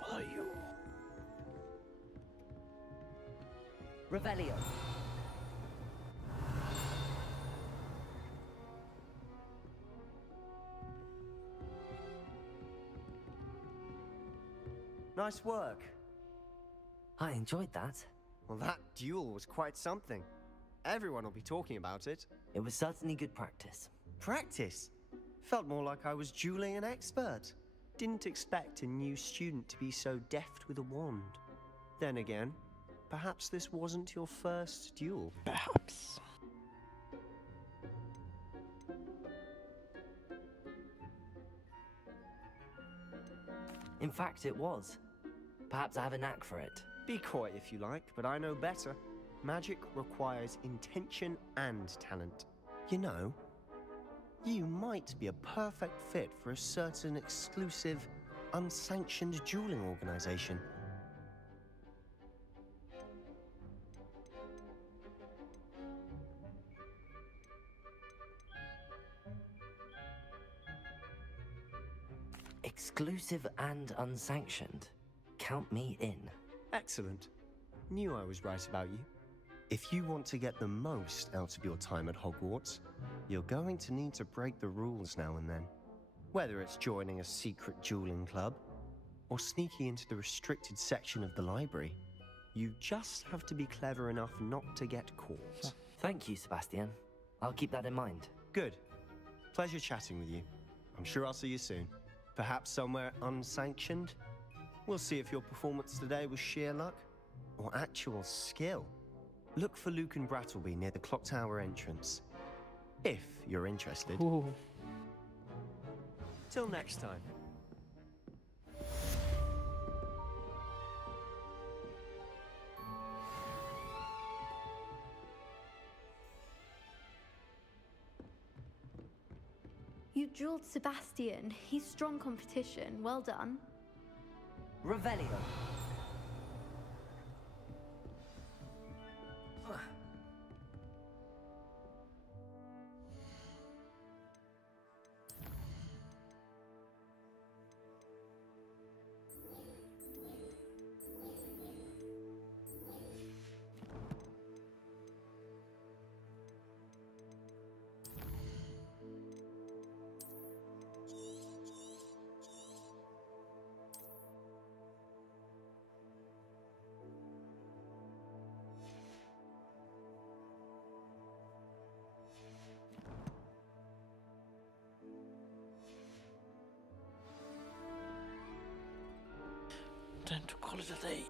What are you? Revelio. Nice work. I enjoyed that. Well, that duel was quite something. Everyone will be talking about it. It was certainly good practice. Practice? Felt more like I was dueling an expert. Didn't expect a new student to be so deft with a wand. Then again, perhaps this wasn't your first duel. Perhaps. In fact, it was. Perhaps I have a knack for it. Be coy if you like, but I know better. Magic requires intention and talent. You know, you might be a perfect fit for a certain exclusive, unsanctioned dueling organization. Exclusive and unsanctioned. Count me in. Excellent. Knew I was right about you. If you want to get the most out of your time at Hogwarts, you're going to need to break the rules now and then. Whether it's joining a secret dueling club, or sneaking into the restricted section of the library, you just have to be clever enough not to get caught. Thank you, Sebastian. I'll keep that in mind. Good. Pleasure chatting with you. I'm sure I'll see you soon. Perhaps somewhere unsanctioned? We'll see if your performance today was sheer luck or actual skill. Look for Luke and Brattleby near the clock tower entrance, if you're interested. Ooh. Till next time. You dueled Sebastian. He's strong competition. Well done. Revelio. Time to call it a day.